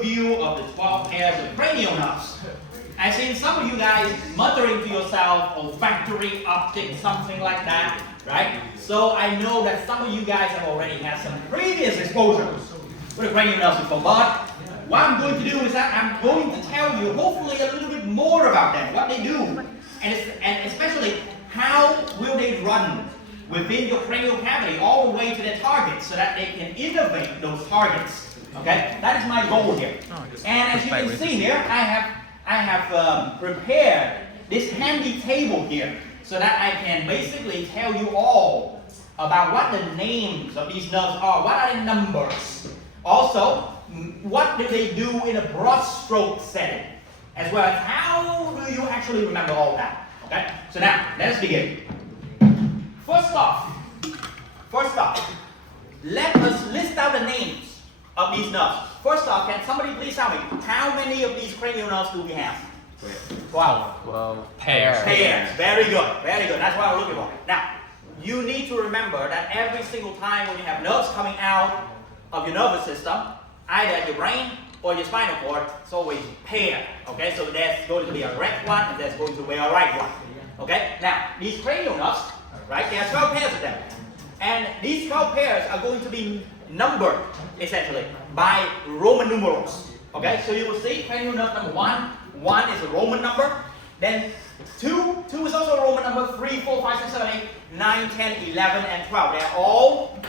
overview of the 12 pairs of cranial nerves. I've seen some of you guys muttering to yourself, olfactory, optic, something like that, right? So I know that some of you guys have already had some previous exposure with the cranial nerves before, but what I'm going to do is that I'm going to tell you hopefully a little bit more about them, what they do, and especially how will they run within your cranial cavity all the way to their targets so that they can innervate those targets. Okay, that is my goal here. And as you can see here, I have prepared this handy table here so that I can basically tell you all about what the names of these nerves are, what are the numbers, also what do they do in a broad stroke setting, as well as how do you actually remember all that. Okay, so now let us begin. First off, let us list out the names of these nerves. First off, can somebody please tell me how many of these cranial nerves do we have? 12. 12 pairs. Very good, very good. That's what I'm looking for. Now, you need to remember that every single time when you have nerves coming out of your nervous system, either at your brain or your spinal cord, it's always paired. Okay, so there's going to be a left one and there's going to be a right one. Okay, now these cranial nerves, right? There are 12 pairs of them. And these 12 pairs are going to be numbered, essentially, by Roman numerals. Okay, so you will see cranial nerve number 1. 1 is a Roman number. Then 2 is also a Roman number. 3, 4, 5, 6, 7, 8, 9, 10, 11, and 12. They're all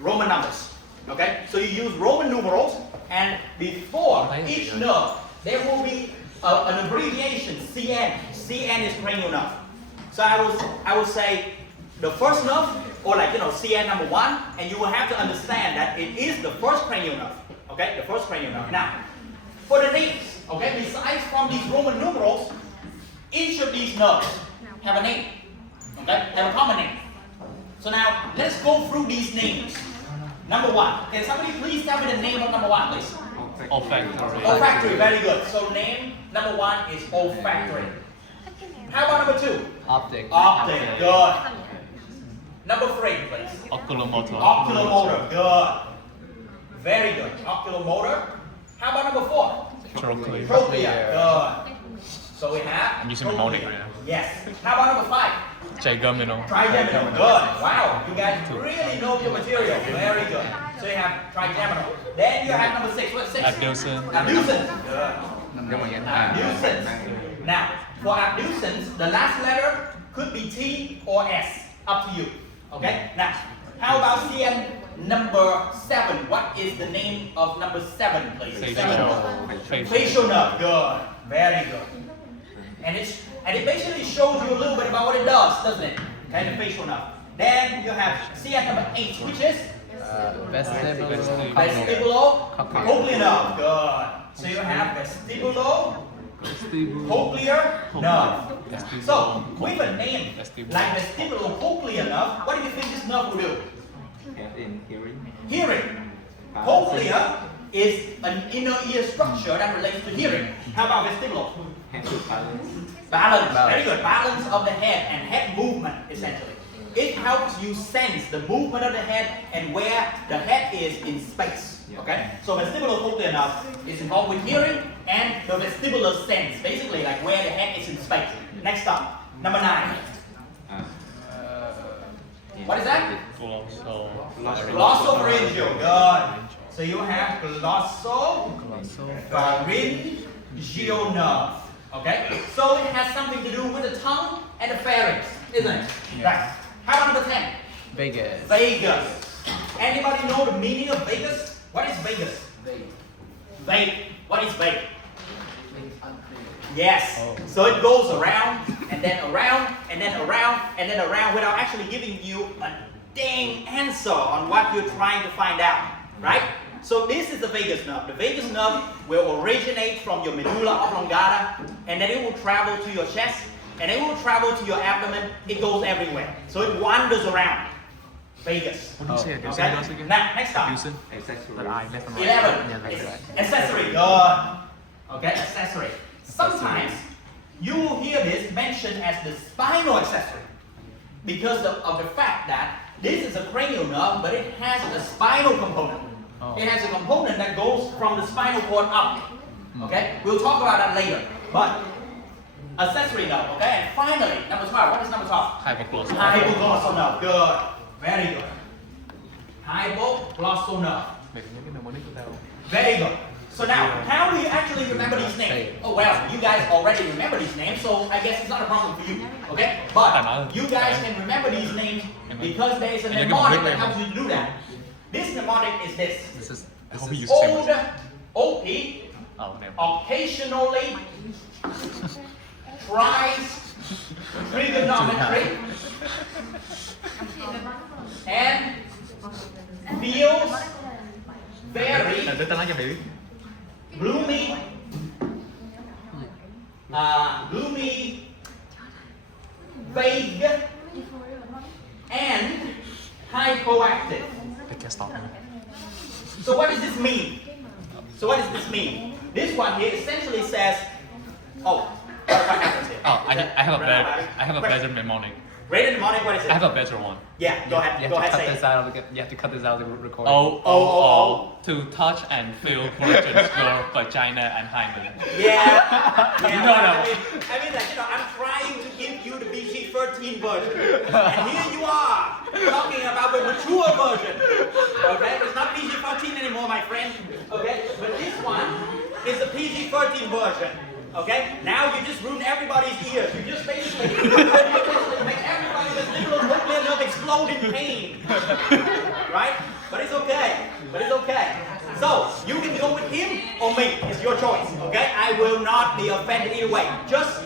Roman numbers. Okay, so you use Roman numerals, and before each nerve, there will be an abbreviation, CN. CN is cranial nerve. So I will say the first nerve, or CN number 1, and you will have to understand that it is the first cranial nerve. Okay, the first cranial nerve. Now, for the names, okay, besides from these Roman numerals, each of these nerves have a name. Okay, have a common name. So now let's go through these names. Number 1. Can somebody please tell me the name of number 1, please? Olfactory. Olfactory, very good. So name number 1 is olfactory. How about number 2? Optic. Optic, good. Number 3, please. Oculomotor. Oculomotor, good. Very good. Oculomotor. How about number 4? Trochlea. Trochlea, good. So we have. I'm using mnemonic right now. Yes. How about number 5? Trigeminal. Trigeminal, good. Wow, you guys really know your material. Very good. So you have trigeminal. Then you have number 6. What's 6? Abducens. Abducens. Good. Abducens. Now, for abducens, the last letter could be T or S. Up to you. Okay? Now, how about CN number 7? What is the name of number 7, please? Facial nerve. Good. Very good. And it basically shows you a little bit about what it does, doesn't it? Okay, the facial nerve. Then you have CN number 8, which is vestibulocochlear nerve. Good. So you have vestibulocochlear nerve. So with a name like vestibulocochlear nerve, what do you think this nerve will do? Hearing. Cochlear is an inner ear structure that relates to hearing. How about vestibular? Balance. Very good. Balance of the head and head movement, essentially. It helps you sense the movement of the head and where the head is in space. Okay? So vestibulocochlear nerve is involved with hearing and the vestibular sense, basically like where the head is in space. Next up, number 9. What is that? Glossopharyngeal. Good. So you have glossopharyngeal nerve. Okay? So it has something to do with the tongue and the pharynx, isn't it? Yeah. Right. How about number 10? Vagus. Vagus. Anybody know the meaning of vagus? What is vagus? Vague. What is vague? Yes. So it goes around and then around and then around and then around without actually giving you a dang answer on what you're trying to find out. Right? So this is the vagus nerve. The vagus nerve will originate from your medulla oblongata and then it will travel to your chest and it will travel to your abdomen. It goes everywhere. So it wanders around. Vagus. Okay? Now, next up. 11. Accessory. Good. Okay, accessory. Sometimes you will hear this mentioned as the spinal accessory because of the fact that this is a cranial nerve, but it has a spinal component. Oh. It has a component that goes from the spinal cord up. Okay? We'll talk about that later. But accessory nerve, okay? And finally, number 12. What is number 12? Hypoglossal. Hypoglossal nerve. Good. Very good. Hypoglossal nerve. Very good. So now, how do you actually remember these names? Oh well, you guys already remember these names, so I guess it's not a problem for you. Okay? But you guys can remember these names because there is a mnemonic that helps you to do that. This mnemonic is this. Old, OP, occasionally, tries, trigonometry, and feels very gloomy, vague, and hypoactive. So what does this mean? This one here essentially says, what happens here? Oh, I have a better mnemonic. Rated mnemonic, what is it? I have a better one. Yeah, go ahead, say it. You have to cut this out of the recording. To touch and feel virgin's girl, vagina, and hymen. Yeah. No. I mean, I'm trying to give you the PG-13 version, and here you are talking about the mature version. Okay, it's not PG-13 anymore, my friend. Okay, but this one is the PG-13 version. Okay, now you just ruin everybody's ears. You just basically make everybody with little nuclear nerve explode in pain. Right? But it's okay. So, you can go with him or me. It's your choice. Okay? I will not be offended either way. Just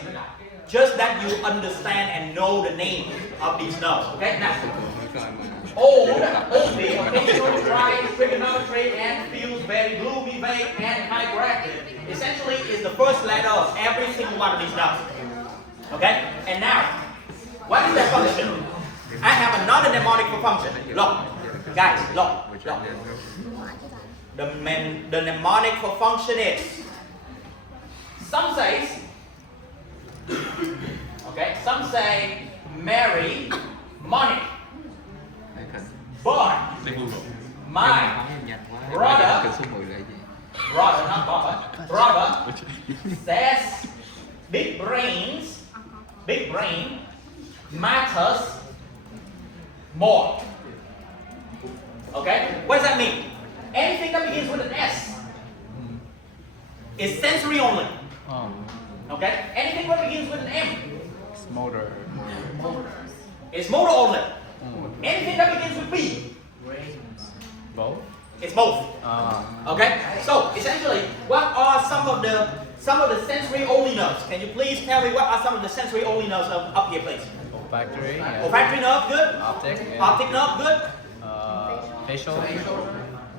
that you understand and know the name of these nerves. Okay? Now, occasional tries, trigonometry, and feels very gloomy, vague, and hyperactive. Essentially, is the first letter of every single one of these nerves. Okay? And now, what is their function? I have another mnemonic for function. Look, guys, look. The mnemonic for function is, some say marry money. But my brother says big brain matters more. Okay? What does that mean? Anything that begins with an S is sensory only. Okay? Anything that begins with an M It's motor. is motor only. Anything that begins with B, Both? it's both. Okay? So essentially, what are some of the sensory only nerves? Can you please tell me what are some of the sensory only nerves up here, please? Olfactory. Yeah. Olfactory nerve, good. Optic. Yeah. Optic nerve, good. Facial.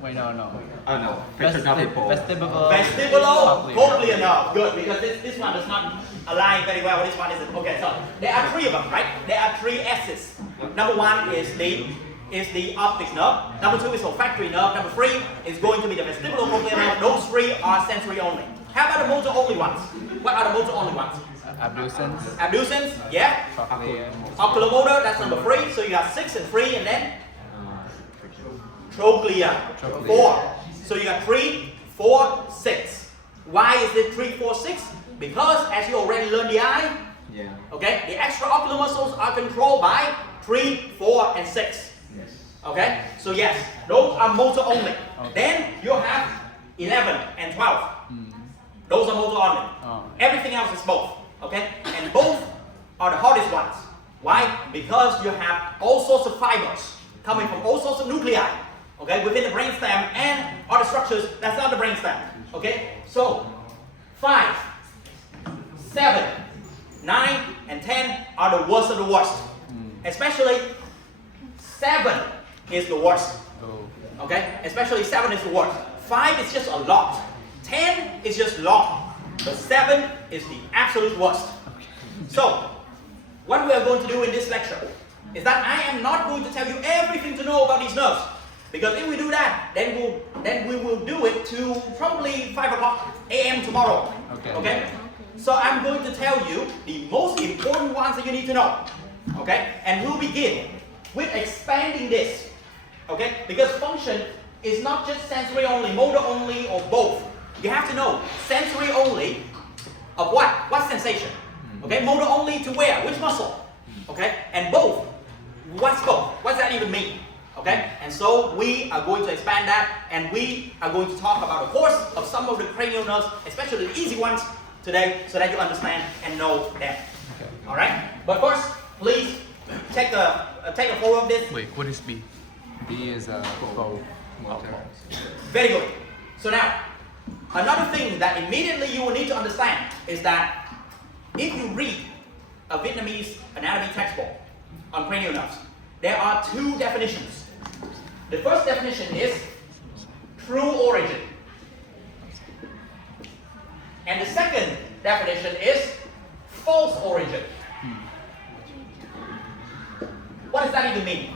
Wait, no. Oh no, vestibular. Vestibulocochlear nerve, good, because this one does not align very well with this one, is it? Okay, so there are three of them, right? There are three S's. Number one is the optic nerve. Number two is olfactory nerve. Number three is going to be the vestibulocochlear nerve. Those three are sensory only. How about the motor only ones? What are the motor only ones? Abducens. Abducens, yeah. Oculomotor, that's number three. So you got 6 and 3, and then trochlea, 4. So you got 3, 4, 6. Why is it 3, 4, 6? Because as you already learned the eye, okay, the extraocular muscles are controlled by 3, 4, and 6. Okay, so yes, those are motor only. Then you have 11 and 12. Those are motor only. Everything else is both. Okay, and both are the hardest ones. Why? Because you have all sorts of fibers coming from all sorts of nuclei. Okay, within the brainstem and other structures that's not the brainstem. Okay, so 5, 7, 9, and 10 are the worst of the worst. Especially 7 is the worst. Okay, especially 7 is the worst. 5 is just a lot. 10 is just long. But 7 is the absolute worst. So, what we are going to do in this lecture is that I am not going to tell you everything to know about these nerves. Because if we do that, then we will do it to probably 5 a.m. tomorrow. Okay? So I'm going to tell you the most important ones that you need to know. Okay? And we'll begin with expanding this. Okay? Because function is not just sensory only, motor only, or both. You have to know sensory only of what? What sensation? Okay, motor only to where? Which muscle? Okay, and both. What's both? What does that even mean? Okay, and so we are going to expand that, and we are going to talk about the course of some of the cranial nerves, especially the easy ones today, so that you understand and know them. Okay. All right, but first, please take a photo of this. Wait, what is B? B is a bow motor. Very good. So now, another thing that immediately you will need to understand is that if you read a Vietnamese anatomy textbook on cranial nerves, there are two definitions. The first definition is true origin. And the second definition is false origin. What does that even mean?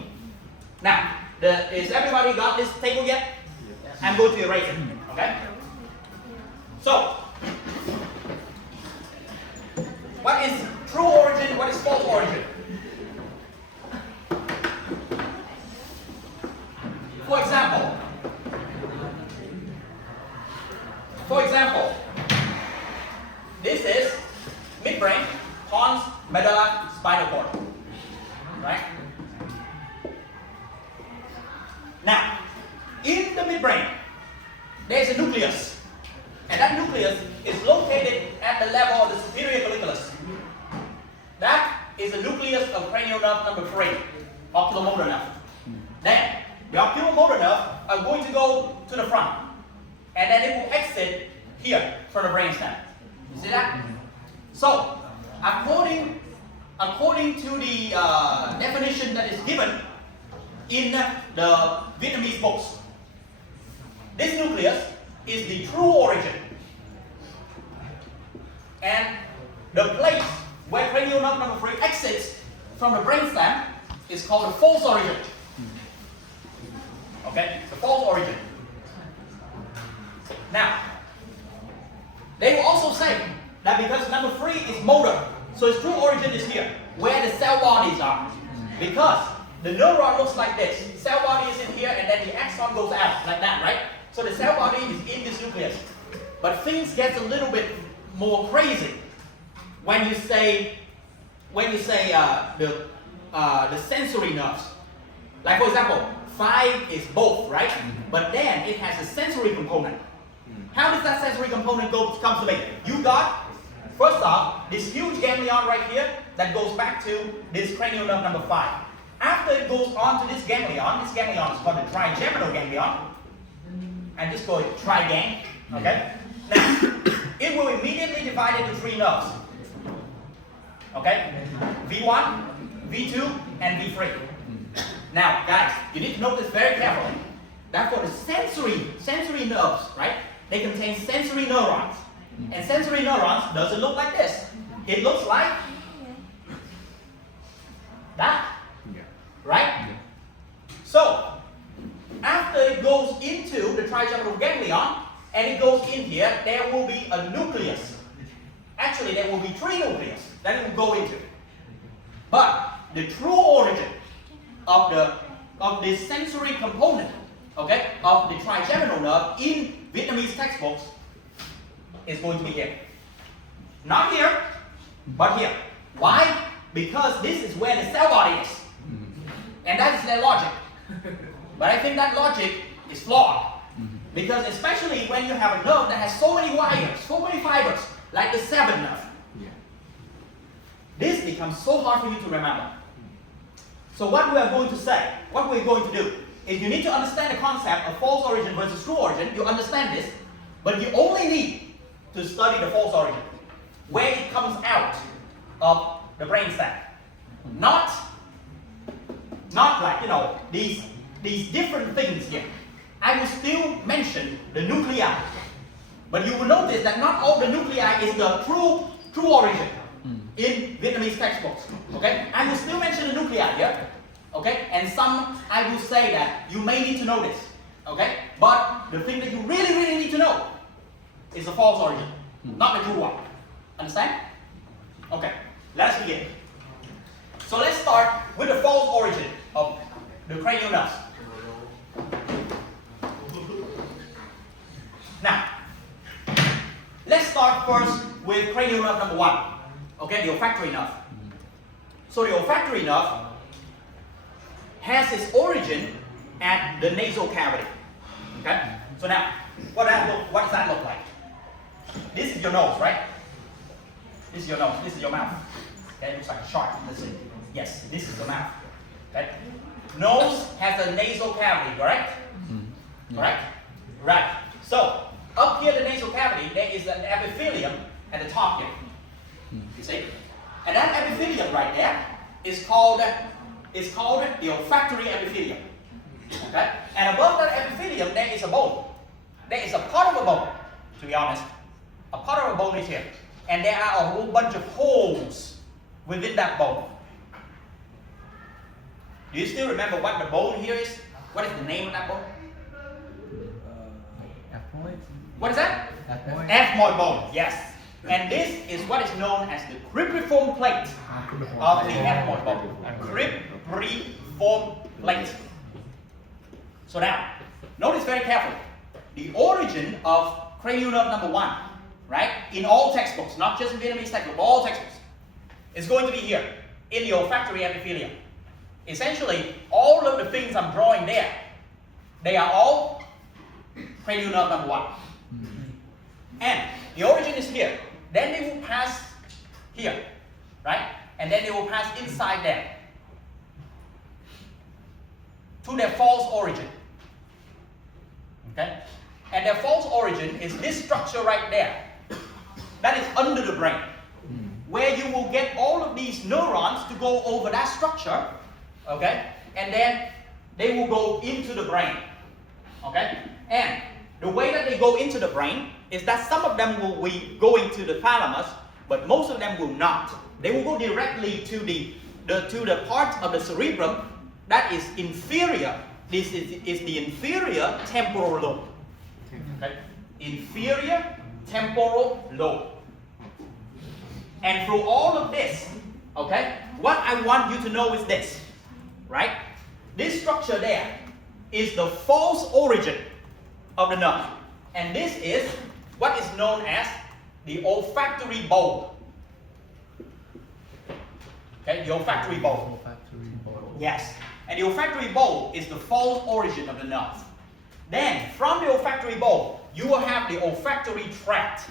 Now, is everybody got this table yet? I'm going to erase it, okay? So, what is true origin? What is false origin? For example, this is midbrain, pons, medulla, spinal cord, right? Now, in the midbrain, there is a nucleus, and that nucleus is located at the level of the superior colliculus. That is the nucleus of cranial nerve number 3, oculomotor nerve. Then, the oculomotor nerve are going to go to the front, and then it will exit here from the brainstem. You see that? So, according to the definition that is given in the Vietnamese books, this nucleus is the true origin, and the place where cranial nerve number 3 exits from the brainstem is called the false origin. Okay, the false origin. Now, they will also say that because number 3 is motor, so its true origin is here, where the cell bodies are. Because the neuron looks like this. Cell body is in here, and then the axon goes out like that, right? So the cell body is in this nucleus. But things get a little bit more crazy when you say the sensory nerves. Like for example, 5 is both, right? But then it has a sensory component. How does that sensory component come to be? You got, first off, this huge ganglion right here that goes back to this cranial nerve number 5. After it goes on to this ganglion is called the trigeminal ganglion. And just call it trigang, okay? Now, it will immediately divide into 3 nerves. Okay? V1, V2, and V3. Now, guys, you need to note this very carefully. That for the sensory nerves, right? They contain sensory neurons. And sensory neurons doesn't look like this. It looks like that. Right? So, after it goes into the trigeminal ganglion, and it goes in here, there will be a nucleus. Actually, there will be 3 nucleus that it will go into. But the true origin of the sensory component, okay, of the trigeminal nerve in Vietnamese textbooks is going to be here. Not here, but here. Why? Because this is where the cell body is. And that is their logic. But I think that logic is flawed. Because especially when you have a nerve that has so many wires, so many fibers, like the 7th nerve, this becomes so hard for you to remember. So what we are going to say, what we're going to do, is you need to understand the concept of false origin versus true origin. You understand this, but you only need to study the false origin, where it comes out of the brainstem. Not like, these different things here. I will still mention the nuclei, but you will notice that not all the nuclei is the true origin in Vietnamese textbooks. Okay, I will still mention the nuclei here. Okay, and some I will say that you may need to know this. Okay, but the thing that you really need to know is the false origin, not the true one. Understand? Okay, let's begin. So let's start with the false origin of the cranial nerves. start first with cranial nerve number 1. Okay, the olfactory nerve. So the olfactory nerve has its origin at the nasal cavity. Okay, so now what does that look like? This is your nose, right? This is your nose. This is your mouth. Okay, it looks like a shark. Let's see. Yes, this is the mouth. Okay, nose has a nasal cavity, correct? Correct? Right. So up here, the nasal cavity, there is an epithelium at the top here. You see? And that epithelium right there is called the olfactory epithelium. Okay? And above that epithelium, there is a bone. There is a part of a bone, to be honest. A part of a bone is here. And there are a whole bunch of holes within that bone. Do you still remember what the bone here is? What is the name of that bone? What is that? Ethmoid bone, yes. And this is what is known as the cribriform plate of the ethmoid bone. Cribriform plate. So now, notice very carefully. The origin of cranial nerve number 1, right? In all textbooks, not just in Vietnamese textbooks, all textbooks, is going to be here, in the olfactory epithelium. Essentially, all of the things I'm drawing there, they are all cranial nerve number 1. And the origin is here. Then they will pass here, right? And then they will pass inside there to their false origin. Okay? And their false origin is this structure right there. That is under the brain, where you will get all of these neurons to go over that structure, okay? And then they will go into the brain, okay? And the way that they go into the brain is that some of them will be going to the thalamus, but most of them will not. They will go directly to the part of the cerebrum that is inferior. This is the inferior temporal lobe. Okay? Inferior temporal lobe. And through all of this, okay, what I want you to know is this, right? This structure there is the false origin of the nerve. And this is what is known as the olfactory bulb. Okay, the olfactory bulb. Yes. And the olfactory bulb is the false origin of the nerve. Then, from the olfactory bulb, you will have the olfactory tract.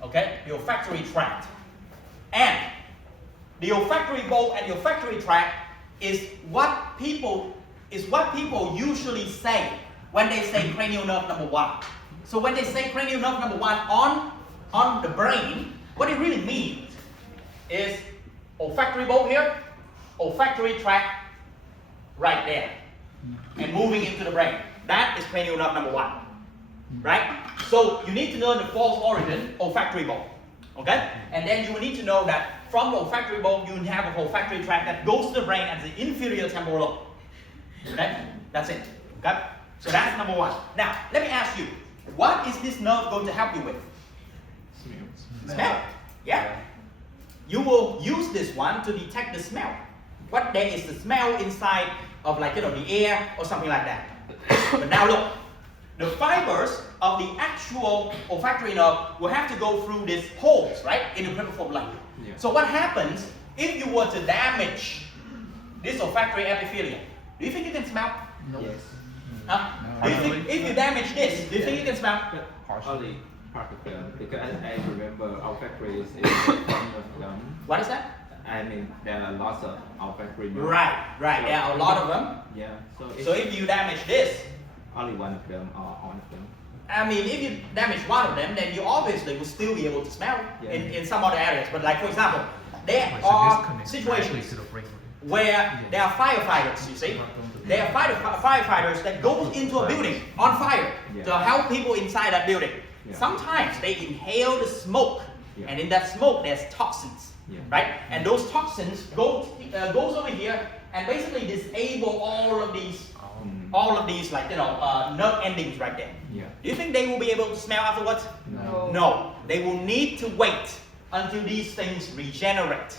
Okay, the olfactory tract. And the olfactory bulb and the olfactory tract is what people usually say when they say cranial nerve number 1. So when they say cranial nerve number 1 on the brain, what it really means is olfactory bulb here, olfactory tract right there, and moving into the brain. That is cranial nerve number 1, right? So you need to know the false origin, olfactory bulb, okay? And then you will need to know that from the olfactory bulb, you have an olfactory tract that goes to the brain as the inferior temporal lobe, okay? That's it, okay? So that's number 1. Now, let me ask you, what is this nerve going to help you with? Smell. Yeah. You will use this one to detect the smell. What there is the smell inside of, like, the air or something like that. But now look, the fibers of the actual olfactory nerve will have to go through these holes, right, in the cribriform plate. Yeah. So what happens if you were to damage this olfactory epithelium? Do you think you can smell? No. Yes. Huh? Do you think if you damage this, do you think you can smell? Partially, because I remember olfactory is one of them. What is that? I mean, there are lots of olfactory nerves. Right. There are a lot of them. Yeah. So if you damage this, only one of them or all of them. I mean, if you damage one of them, then you obviously will still be able to smell in some other areas. But like, for example, there are situations where there are firefighters, you see. There are firefighters that go into a building on fire to help people inside that building. Sometimes they inhale the smoke, and in that smoke there's toxins, right? And those toxins goes over here and basically disable all of these like nerve endings right there. Do you think they will be able to smell afterwards? No. They will need to wait until these things regenerate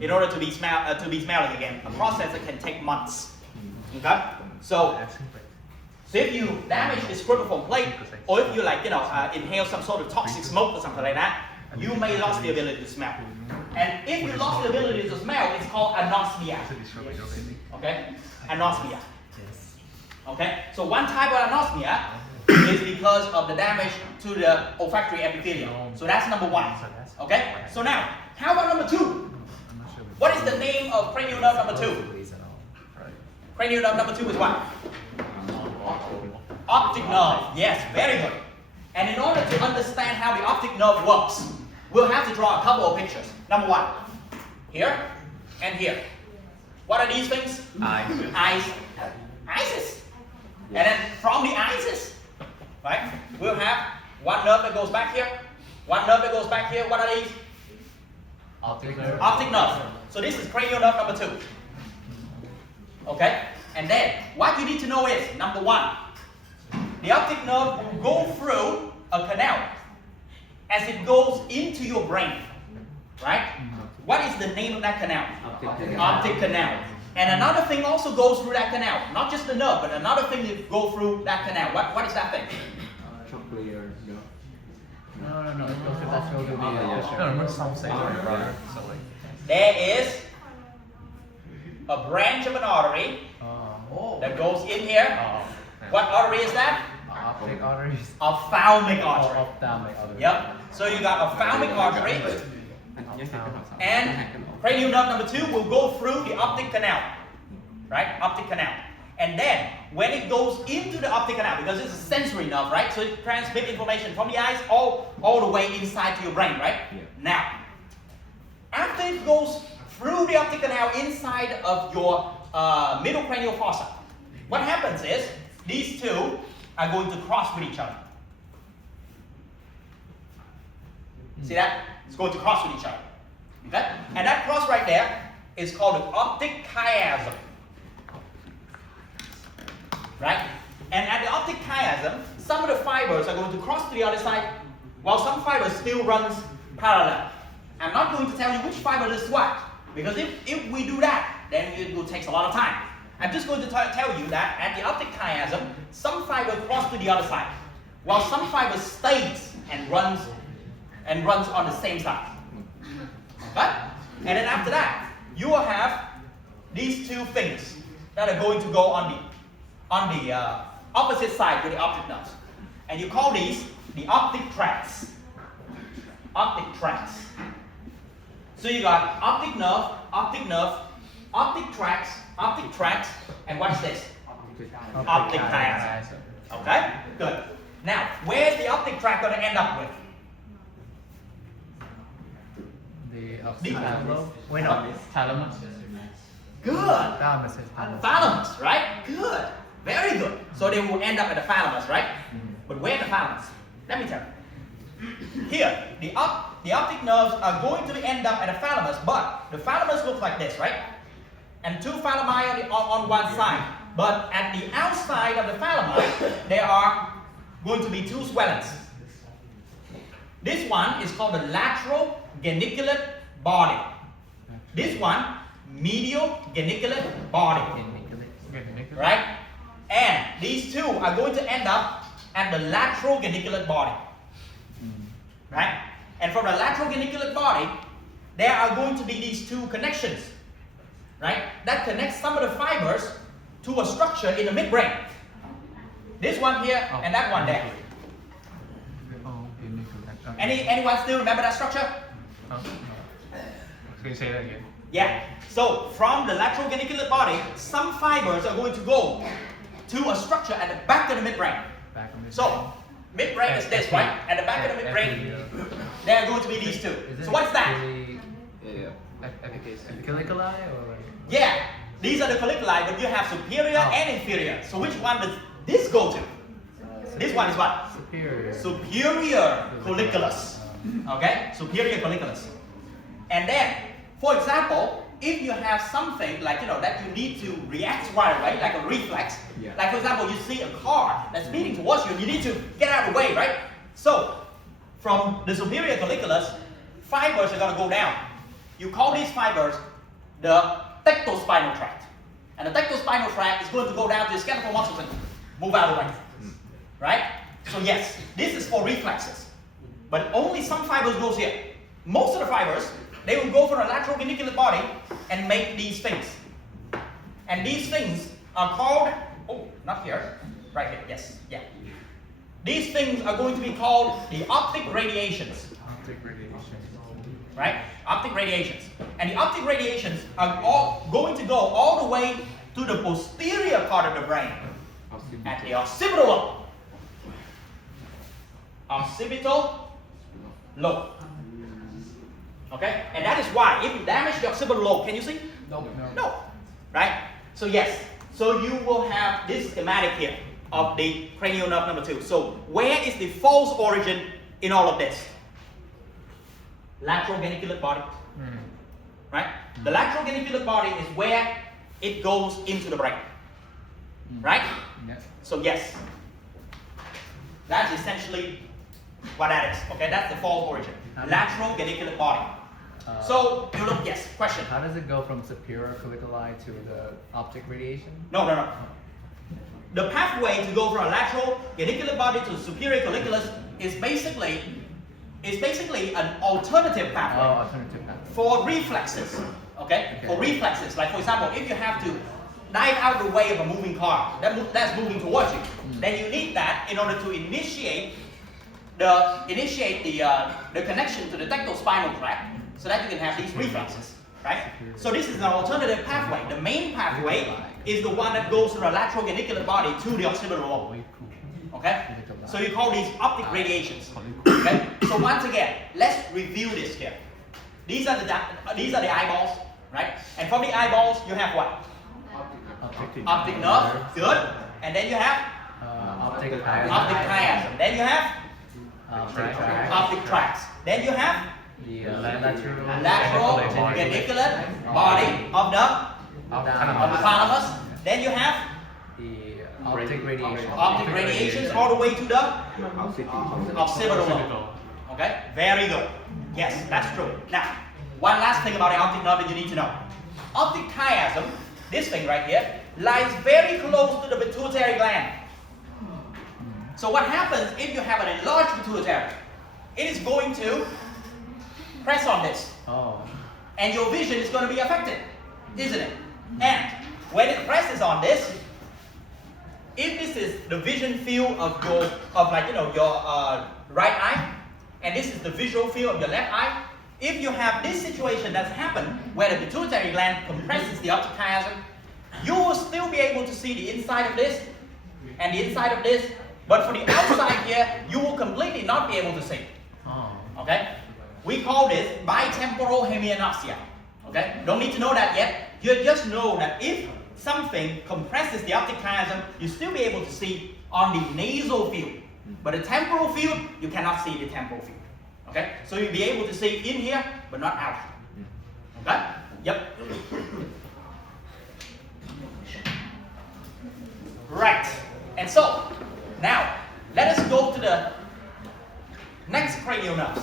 in order to be smelling again. A process that can take months. Okay? So So if you damage this scribiform plate, or if you inhale some sort of toxic smoke or something like that, you may lose the ability to smell. And if you lost the ability to smell, it's called anosmia. Okay? Anosmia. Okay? So one type of anosmia is because of the damage to the olfactory epithelium. So that's number one. Okay? So now, how about number two? What is the name of cranial nerve number two? Cranial nerve number 2 is what? Optic nerve. Yes, very good. And in order to understand how the optic nerve works, we'll have to draw a couple of pictures. Number one, here and here. What are these things? Eyes. Eyes. And then from the eyes, right, we'll have one nerve that goes back here, one nerve that goes back here. What are these? Optic nerve. Optic nerve. So this is cranial nerve number 2. Okay? And then, what you need to know is, number one, the optic nerve will go through a canal as it goes into your brain. Right? What is the name of that canal? Optic canal. And another thing also goes through that canal. Not just the nerve, but another thing that goes through that canal. What is that thing? Trochlear, No. There is a branch of an artery that goes in here. What artery is that? Optic arteries. Ophthalmic artery. Ophthalmic artery. Yep. So you got ophthalmic artery, and cranial nerve number 2 will go through the optic canal. Right? Optic canal. And then, when it goes into the optic canal, because it's a sensory nerve, right? So it transmits information from the eyes all the way inside to your brain, right? Yeah. Now, after it goes through the optic canal inside of your middle cranial fossa, what happens is, these two are going to cross with each other. See that? It's going to cross with each other. Okay? And that cross right there is called an optic chiasm. Right? And at the optic chiasm, some of the fibers are going to cross to the other side, while some fibers still runs parallel. I'm not going to tell you which fiber is what, because if we do that, then it will take a lot of time. I'm just going to tell you that at the optic chiasm, some fibers cross to the other side, while some fibers stays and runs on the same side. Okay? And then after that, you will have these two things that are going to go on the opposite side with the optic nerves. And you call these the optic tracts. Optic tracts. So you got optic nerve, optic tracts, and what's this? Optic chiasm. Okay? Good. Now, where's the optic tract going to end up with? The thalamus. Good. Thalamus is Thalamus, right? Good. Very good. So they will end up at the thalamus, right? But where's the thalamus? Let me tell you. Here, the optic nerves are going to end up at the thalamus, but the thalamus looks like this, right? And two thalami on one side. But at the outside of the thalami, there are going to be two swellings. This one is called the lateral geniculate body. This one, medial geniculate body. Right? And these two are going to end up at the lateral geniculate body. Right? And from the lateral geniculate body, there are going to be these two connections. Right? That connects some of the fibers to a structure in the midbrain. This one here and that one there. Anyone still remember that structure? Can you say that again? Yeah. So from the lateral geniculate body, some fibers are going to go to a structure at the back of the midbrain. So midbrain is this, right? At the back of the midbrain, there are going to be these two. So what is that? Epicaliculi or? Yeah. These are the colliculi, but you have superior and inferior. So which one does this go to? This one is what? Superior colliculus. Okay? Superior colliculus. And then, for example, if you have something like, that you need to react right away, like a reflex, like for example, you see a car that's speeding towards you, you need to get out of the way, right? So, from the superior colliculus, fibers are going to go down. You call these fibers the tectospinal tract. And the tectospinal tract is going to go down to the skeletal muscle center. move out of the way. Right? So yes, this is for reflexes. But only some fibers goes here. Most of the fibers, they will go for a lateral geniculate body and make these things. And these things are called, oh, not here, right here, yes, yeah. These things are going to be called the optic radiations. Optic radiation. Right? Optic radiations. And the optic radiations are all going to go all the way to the posterior part of the brain. At the occipital lobe. Occipital lobe. Okay? And that is why, if you damage the occipital lobe, can you see? No. No. Right? So yes. So you will have this schematic here of the cranial nerve number 2. So where is the false origin in all of this? Lateral geniculate body. Right? The lateral geniculate body is where it goes into the brain. Right? Yes. So yes. That's essentially what that is. Okay, that's the false origin. Lateral geniculate body. So you look, yes, question. How does it go from superior colliculi to the optic radiation? No. The pathway to go from a lateral geniculate body to superior colliculus is basically an alternative pathway. Oh, alternative pathway. For reflexes. Okay? For reflexes. Like for example, if you have to dive out the way of a moving car that's moving towards you, then you need that in order to initiate the connection to the tectospinal tract so that you can have these reflexes. Right? So this is an alternative pathway. The main pathway is the one that goes from the lateral geniculate body to the occipital lobe. Okay? So you call these optic radiations. Okay? So once again, let's review this here. These are the eyeballs, right? And from the eyeballs, you have what? Optic nerve. Good. And then you have Optic chiasm. Then you have optic tracts. Then you have the lateral geniculate body of the thalamus. Then you have the optic radiation. optic radiations all the way to the occipital lobe. Okay? Very good. Yes, that's true. Now, one last thing about the optic nerve that you need to know. Optic chiasm, this thing right here, lies very close to the pituitary gland. So what happens if you have an enlarged pituitary? It is going to press on this. Oh. And your vision is going to be affected, isn't it? And when it presses on this, if this is the vision field of your right eye, and this is the visual field of your left eye, if you have this situation that's happened where the pituitary gland compresses the optic chiasm, you will still be able to see the inside of this and the inside of this, but for the outside here, you will completely not be able to see. Okay? We call this bitemporal hemianopsia. Okay? Don't need to know that yet. You just know that if something compresses the optic chiasm, you still be able to see on the nasal field. But the temporal field, you cannot see the temporal field. Okay? So you'll be able to see in here, but not out. Okay? Yep. Right. And so, now, let us go to the next cranial nerves.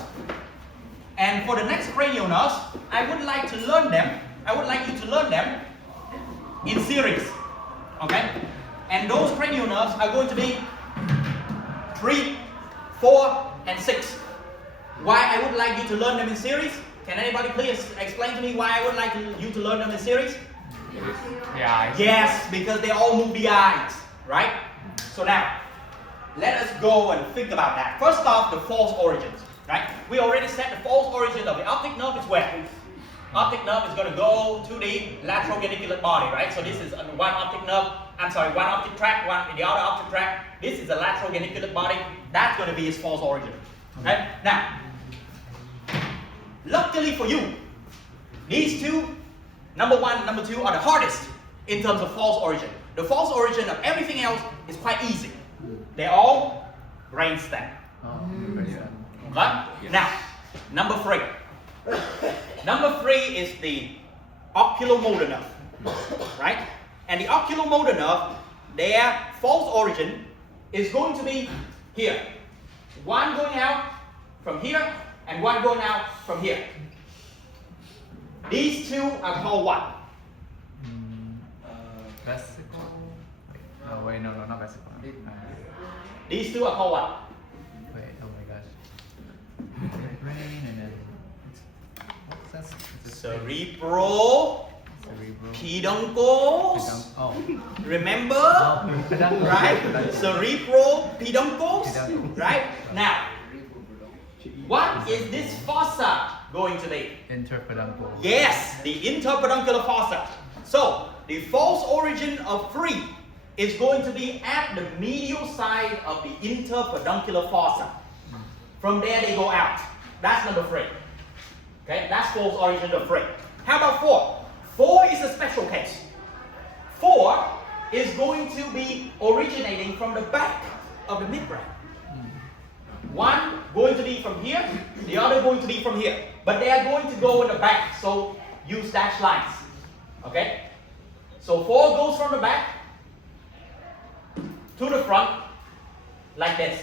And for the next cranial nerves, I would like you to learn them in series. Okay? And those cranial nerves are going to be 3, 4, and 6. Why I would like you to learn them in series? Can anybody please explain to me why I would like you to learn them in series? Yeah. Yes, because they all move the eyes, right? So now, let us go and think about that. First off, the false origins, right? We already said the false origin of the optic nerve is where? Optic nerve is going to go to the lateral geniculate body, right? So this is one optic tract, the other optic tract. This is the lateral geniculate body. That's going to be its false origin. Okay? Now, luckily for you, these two, number 1 and number 2, are the hardest in terms of false origin. The false origin of everything else is quite easy. They're all brainstem. Okay? Now, number 3. Number 3 is the oculomotor nerve, right? And the oculomotor nerve, their false origin is going to be here. One going out from here and one going out from here. These two are called what? Vesicle? Oh wait, no, not vesicle. These two are called what? Wait, oh my gosh. Brain and then what's that? It's a Cerebral, cerebral. peduncles. Oh. Remember? Oh, peduncle. Right? Peduncle. Cerebral peduncles. Peduncles. Right? Now, what is this fossa going to be? Interpeduncle. Yes, the interpeduncular fossa. So, the false origin of 3 is going to be at the medial side of the interpeduncular fossa. From there they go out. That's number 3. Okay, that's false origin of 3. How about 4? 4 is a special case. 4 is going to be originating from the back of the midbrain. One going to be from here, the other going to be from here. But they are going to go in the back, so use dashed lines. Okay? So 4 goes from the back to the front, like this.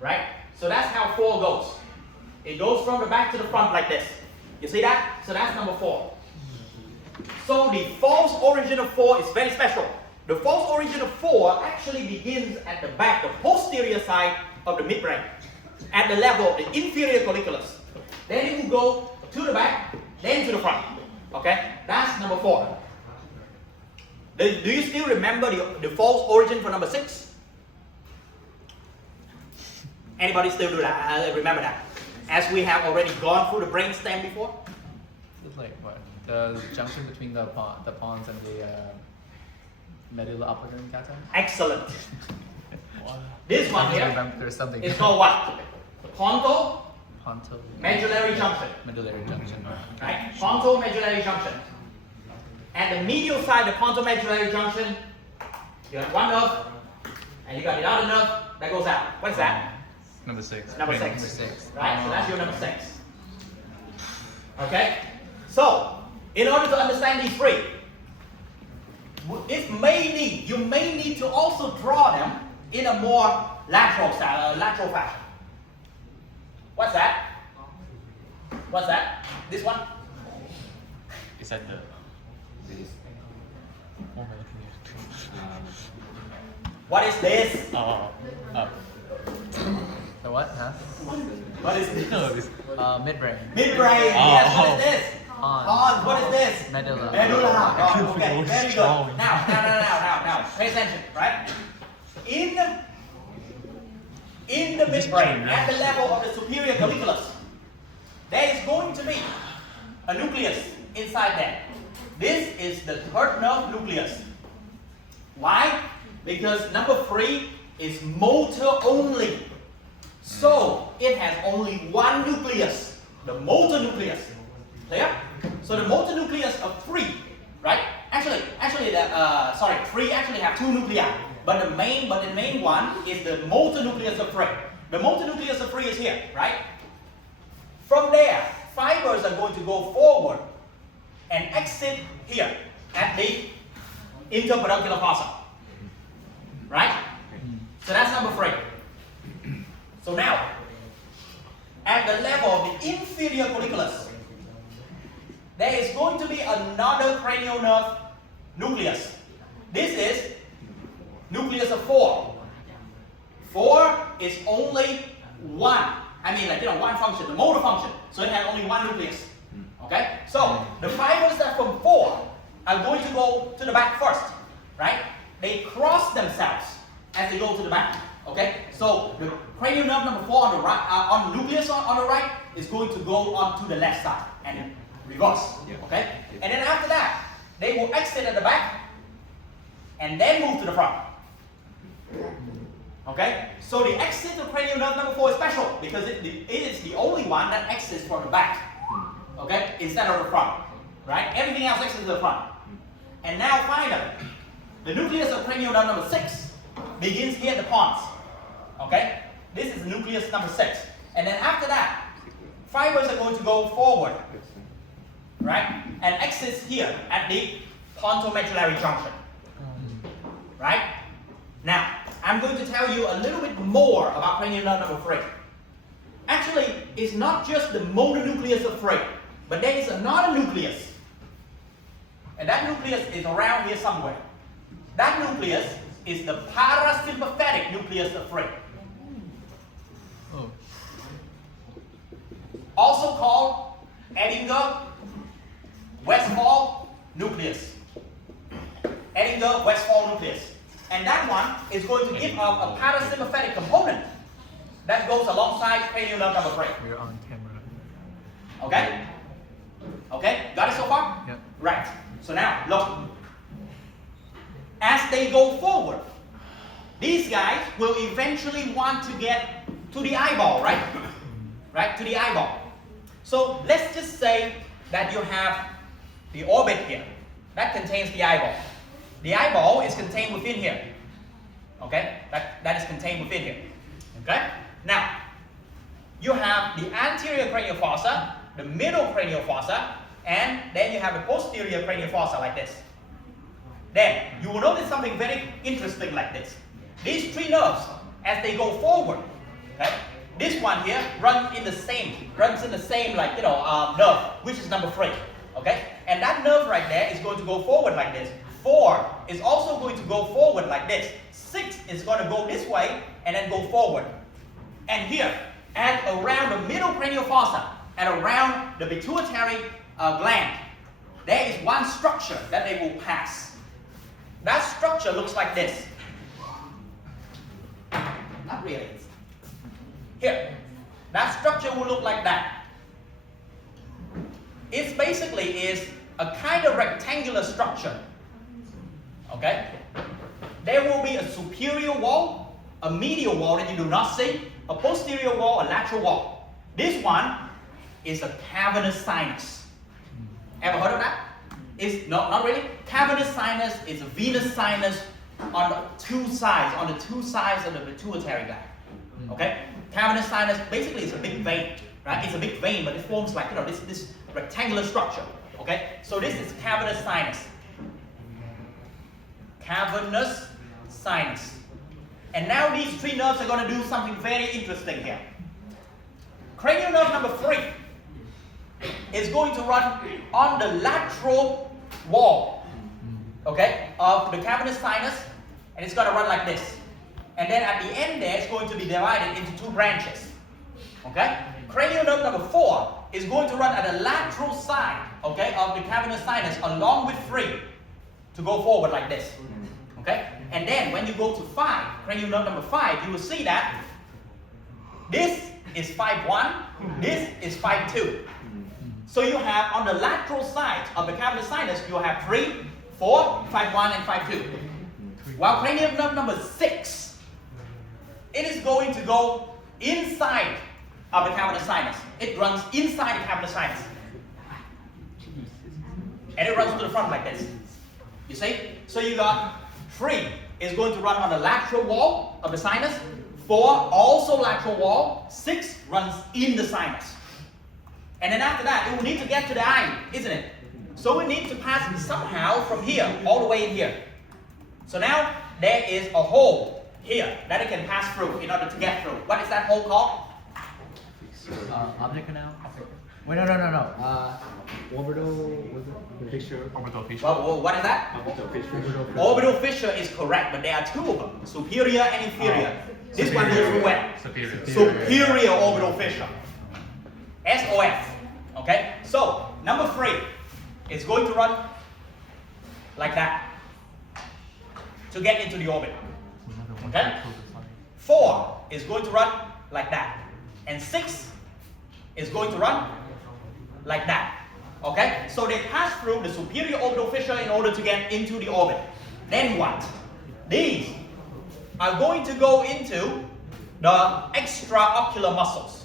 Right? So that's how 4 goes. It goes from the back to the front like this. You see that? So that's number 4. So the false origin of 4 is very special. The false origin of 4 actually begins at the back, the posterior side of the midbrain, at the level of the inferior colliculus. Then it will go to the back, then to the front. Okay? That's number 4. Do you still remember the false origin for number 6? Anybody still do that? Remember that? As we have already gone through the brainstem before? It's like what? The junction between the pons and the medulla oblongata. Excellent. What? This one I just here remember there's something. is called what? Ponto Ponto. medullary junction. Medullary junction. Right? Ponto medullary junction. At the medial side of the ponto medullary junction, you have one nerve, and you got the other nerve that goes out. What is that? Number 6. Number Brain. 6. Number 6. Right? So that's your number 6. Okay? So, in order to understand these 3, you may need to also draw them in a more lateral style, lateral fashion. What's that? What's that? This one? Is that the... This. What am I looking What is this? at? Oh. The what? Huh? What is this? No, this... Midbrain. Midbrain. Oh. Yes, what is this? Pons. What is this? Medulla. Medulla. Oh, okay, very good. Strong. Now, pay attention, right? In the midbrain, at the level of the superior colliculus, there is going to be a nucleus inside there. This is the 3rd nerve nucleus. Why? Because number 3 is motor only. So, it has only one nucleus, the motor nucleus. Clear? So the motor nucleus of 3, right? Actually, 3 actually have 2 nuclei. But the main one is the motor nucleus of 3. The motor nucleus of 3 is here, right? From there, fibers are going to go forward and exit here at the interpeduncular fossa. Right? So that's number 3. So now, at the level of the inferior colliculus, there is going to be another cranial nerve nucleus. This is nucleus of 4. 4 is only one. One function, the motor function. So it has only one nucleus. Okay? So the fibers that from 4 are going to go to the back first. Right? They cross themselves as they go to the back. Okay? So the cranial nerve number 4 on the right, on the nucleus on the right is going to go on to the left side and reverse. Okay? And then after that, they will exit at the back and then move to the front. Okay? So the exit of cranial nerve number 4 is special because it is the only one that exits from the back. Okay? Instead of the front. Right? Everything else exits to the front. And now finally, the nucleus of cranial nerve number 6 begins here at the pons. Okay? This is nucleus number 6. And then after that, fibers are going to go forward. Right? And exits here at the pontomedullary junction. Right? Now, I'm going to tell you a little bit more about cranial nerve number 3. Actually, it's not just the motor nucleus of 3, but there is another nucleus. And that nucleus is around here somewhere. That nucleus is the parasympathetic nucleus of brain. Oh. Also called Edinger-Westphal nucleus. Edinger-Westphal nucleus. And that one is going to give up a parasympathetic component that goes alongside cranial nerve number 3. We're on camera. Okay? Okay? Got it so far? Yep. Right. So now, look. As they go forward, these guys will eventually want to get to the eyeball, right? Right? To the eyeball. So let's just say that you have the orbit here. That contains the eyeball. The eyeball is contained within here. Okay? That is contained within here. Okay? Now, you have the anterior cranial fossa, the middle cranial fossa, and then you have the posterior cranial fossa like this. Then, you will notice something very interesting like this. These 3 nerves, as they go forward, okay, this one here runs in the same like, nerve, which is number 3. Okay? And that nerve right there is going to go forward like this. 4 is also going to go forward like this. 6 is going to go this way and then go forward. And here, and around the middle cranial fossa and around the pituitary gland, there is one structure that they will pass. That structure looks like this. Not really. Here, that structure will look like that. It basically is a kind of rectangular structure. Okay? There will be a superior wall, a medial wall that you do not see, a posterior wall, a lateral wall. This one is a cavernous sinus. Ever heard of that? Not really. Cavernous sinus is a venous sinus on the 2 sides, of the pituitary gland. Okay? Cavernous sinus basically is a big vein, right? It's a big vein, but it forms like this rectangular structure. Okay? So this is cavernous sinus. Cavernous sinus. And now these 3 nerves are going to do something very interesting here. Cranial nerve number 3 is going to run on the lateral wall, okay, of the cavernous sinus, and it's going to run like this. And then at the end there, it's going to be divided into 2 branches. Okay? Cranial nerve number 4 is going to run at the lateral side, okay, of the cavernous sinus along with 3 to go forward like this. Okay? And then when you go to 5, cranial nerve number 5, you will see that this is 5-1, this is 5-2. So you have on the lateral side of the cavernous sinus, you have 3, 4, 5-1, and 5-2. While cranial nerve number 6, it is going to go inside of the cavernous sinus. It runs inside the cavernous sinus. And it runs to the front like this. You see? So you got 3 is going to run on the lateral wall of the sinus. 4 also lateral wall. 6 runs in the sinus. And then after that, it will need to get to the eye, isn't it? So we need to pass somehow from here all the way in here. So now there is a hole here that it can pass through in order to get through. What is that hole called? Optic canal? Wait, no. Orbital fissure. Orbital fissure. Well, what is that? Orbital fissure. Orbital fissure is correct, but there are 2 of them, superior and inferior. This one goes through where? Superior. Superior orbital fissure. SOF. Okay? So, number 3 is going to run like that to get into the orbit. Okay? 4 is going to run like that. And 6 is going to run like that. Okay? So they pass through the superior orbital fissure in order to get into the orbit. Then what? These are going to go into the extraocular muscles.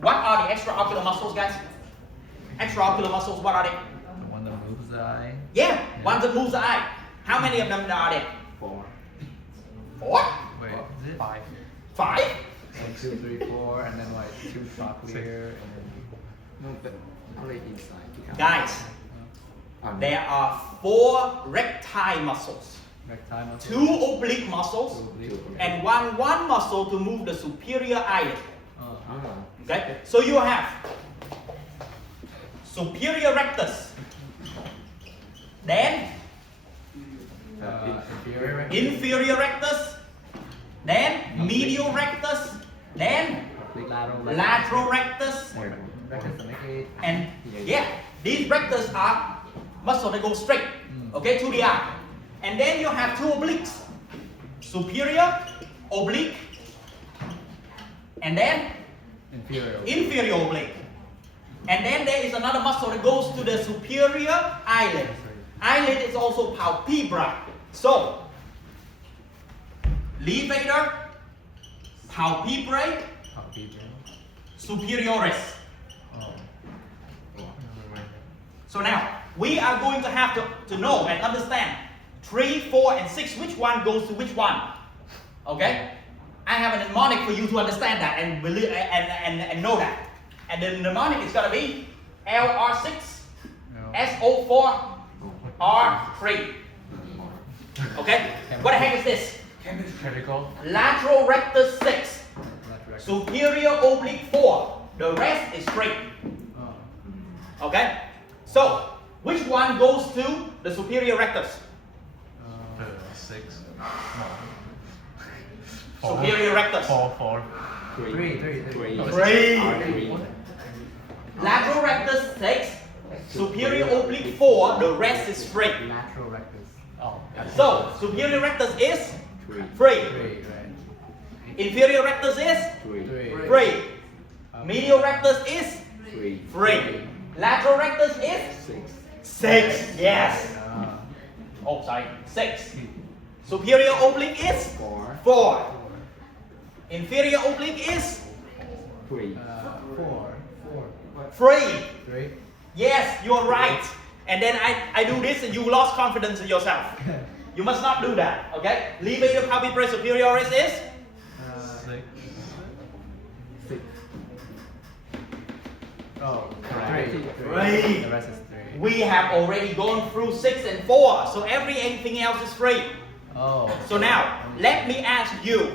What are the extraocular muscles, guys? Extraocular muscles, what are they? The one that moves the eye. Yeah, one that moves the eye. How many of them are there? 4. 4? Wait, is it? 5. 5? 1, 2, 3, 4, and then like 2 trochlear, and No, but only inside. Guys, there are 4 recti muscles, then recti muscle. 2 oblique muscles, and one muscle to move the superior eyelid. Okay? So you have superior rectus, then inferior rectus, then medial rectus, then lateral rectus, and yeah, these rectus are muscle that go straight, okay, to the eye. And then you have two obliques, superior oblique, and then inferior oblique. And then there is another muscle that goes to the superior eyelid. Eyelid is also palpebra. So, levator, palpebrae, superioris. So now, we are going to have to know and understand 3, 4, and 6, which one goes to which one. Okay? I have a mnemonic for you to understand that and believe and know that. And the mnemonic is going to be LR6, SO4, R3. Okay? What the heck is this? Chemical. Lateral rectus 6, superior oblique 4. The rest is straight. Okay? So, which one goes to the superior rectus? 6. Superior rectus. 4. 3. Lateral rectus 6, superior oblique 4, the rest is straight. Lateral rectus. So, superior rectus is 3. 3, Inferior rectus is 3. Medial rectus is 3. Lateral rectus is 6. Yes. Oh, sorry. 6. Superior oblique is 4. Inferior oblique is 3. Yes, you're right. And then I do this and you lost confidence in yourself. You must not do that. Okay? Levator palpebrae superioris is 6. Oh, 3. 3. The rest is 3. We have already gone through 6 and 4, so everything else is 3. Oh. So now, let me ask you,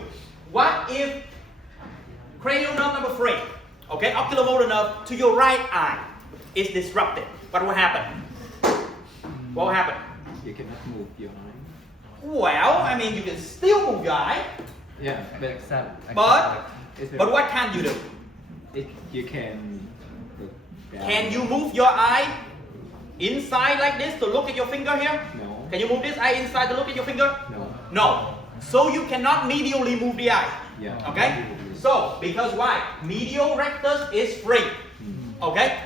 what if cranial nerve number 3, okay, oculomotor nerve to your right eye is disrupted? What will happen? What will happen? You cannot move your eye. Well, I mean, you can still move your eye, Yeah, but but it's very- what can you do? you can look down. Can you move your eye inside like this to look at your finger here? No. Can you move this eye inside to look at your finger? No. No. So you cannot medially move the eye. Yeah. Okay? So, because why? Medial rectus is free. Okay?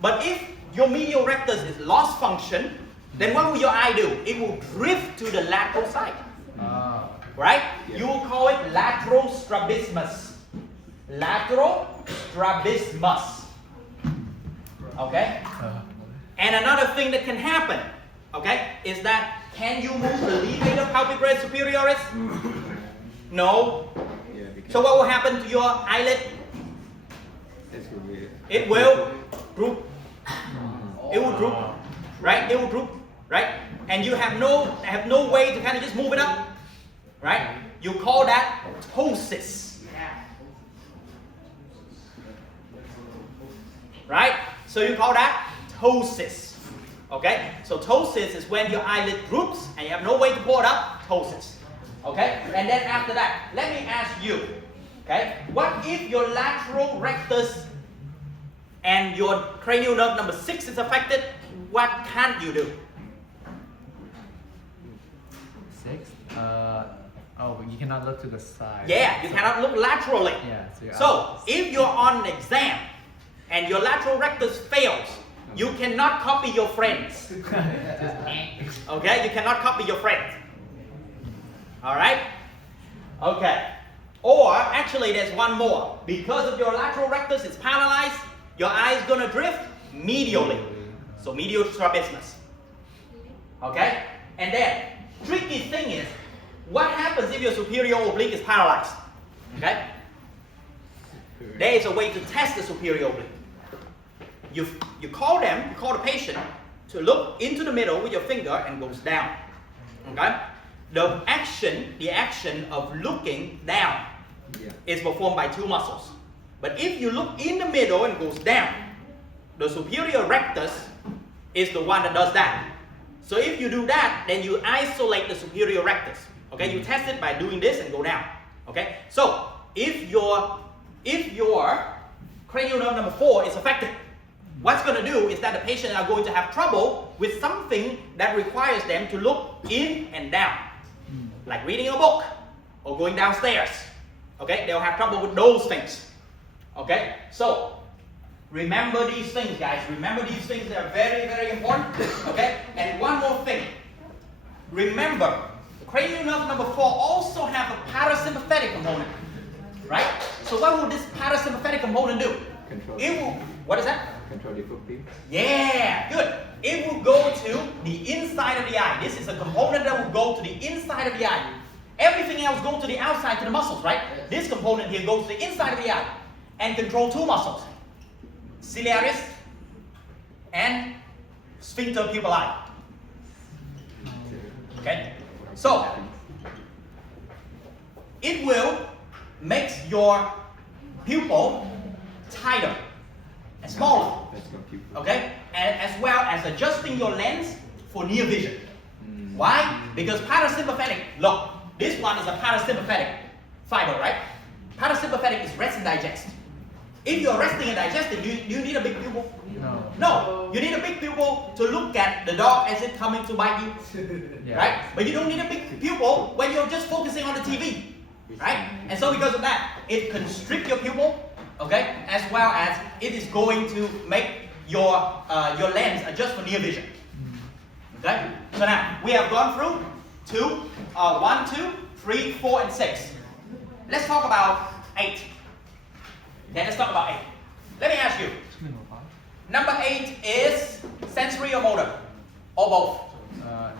But if your medial rectus is lost function, then what will your eye do? It will drift to the lateral side. Right? Yeah. You will call it lateral strabismus. Lateral strabismus. Okay? And another thing that can happen, okay, is that can you move the levator palpebrae superioris? No. Yeah, because So what will happen to your eyelid? it's really It will droop. It will droop. Right? It will droop. Right? And you have no way to kind of just move it up. Right? You call that ptosis. Right? So you call that ptosis. Okay? So ptosis is when your eyelid droops and you have no way to pull it up. Ptosis. Okay? And then after that, let me ask you. Okay? What if your lateral rectus and your cranial nerve number 6 is affected? What can't you do? 6. But you cannot look to the side. Yeah, you cannot look laterally. Yeah. Your So, eyes. if you're on an exam and your lateral rectus fails, you cannot copy your friends. Okay? You cannot copy your friends. Alright? Okay. Or, actually, there's one more. Because of your lateral rectus is paralyzed, your eye is going to drift medially. So, medial strabismus. Okay? And then, tricky thing is, what happens if your superior oblique is paralyzed? Okay? There is a way to test the superior oblique. You call the patient to look into the middle with your finger and goes down. Okay? The action of looking down is performed by 2 muscles. But if you look in the middle and goes down, the superior rectus is the one that does that. So if you do that, then you isolate the superior rectus. Okay, you test it by doing this and go down. Okay, so if your cranial nerve number 4 is affected, what's going to do is that the patient are going to have trouble with something that requires them to look in and down, like reading a book or going downstairs. Okay, they'll have trouble with those things. Okay, so remember these things, guys. Remember these things. They are very, very important. Okay, and one more thing. Remember, cranial nerve number 4 also have a parasympathetic component, right? So what will this parasympathetic component do? Control. It will. What is that? Control the footprint. Yeah, good. It will go to the inside of the eye. This is a component that will go to the inside of the eye. Everything else goes to the outside, to the muscles, right? This component here goes to the inside of the eye and control 2 muscles, ciliaris and sphincter pupillae. Okay? So, it will make your pupil tighter and smaller. Let's go keep. Okay? And as well as adjusting your lens for near vision. Why? Because parasympathetic, look, this one is a parasympathetic fiber, right? Parasympathetic is rest and digest. If you're resting and digesting, do you need a big pupil? No. No. You need a big pupil to look at the dog as it coming to bite you, Yeah. right? But you don't need a big pupil when you're just focusing on the TV, right? And so because of that, it constricts your pupil, okay? As well as it is going to make your lens adjust for near vision. Okay? So now, we have gone through 1, 2, 3, 4, and 6. Let's talk about 8. Okay, let's talk about 8. Let me ask you, number 8 is sensory or motor? Or both?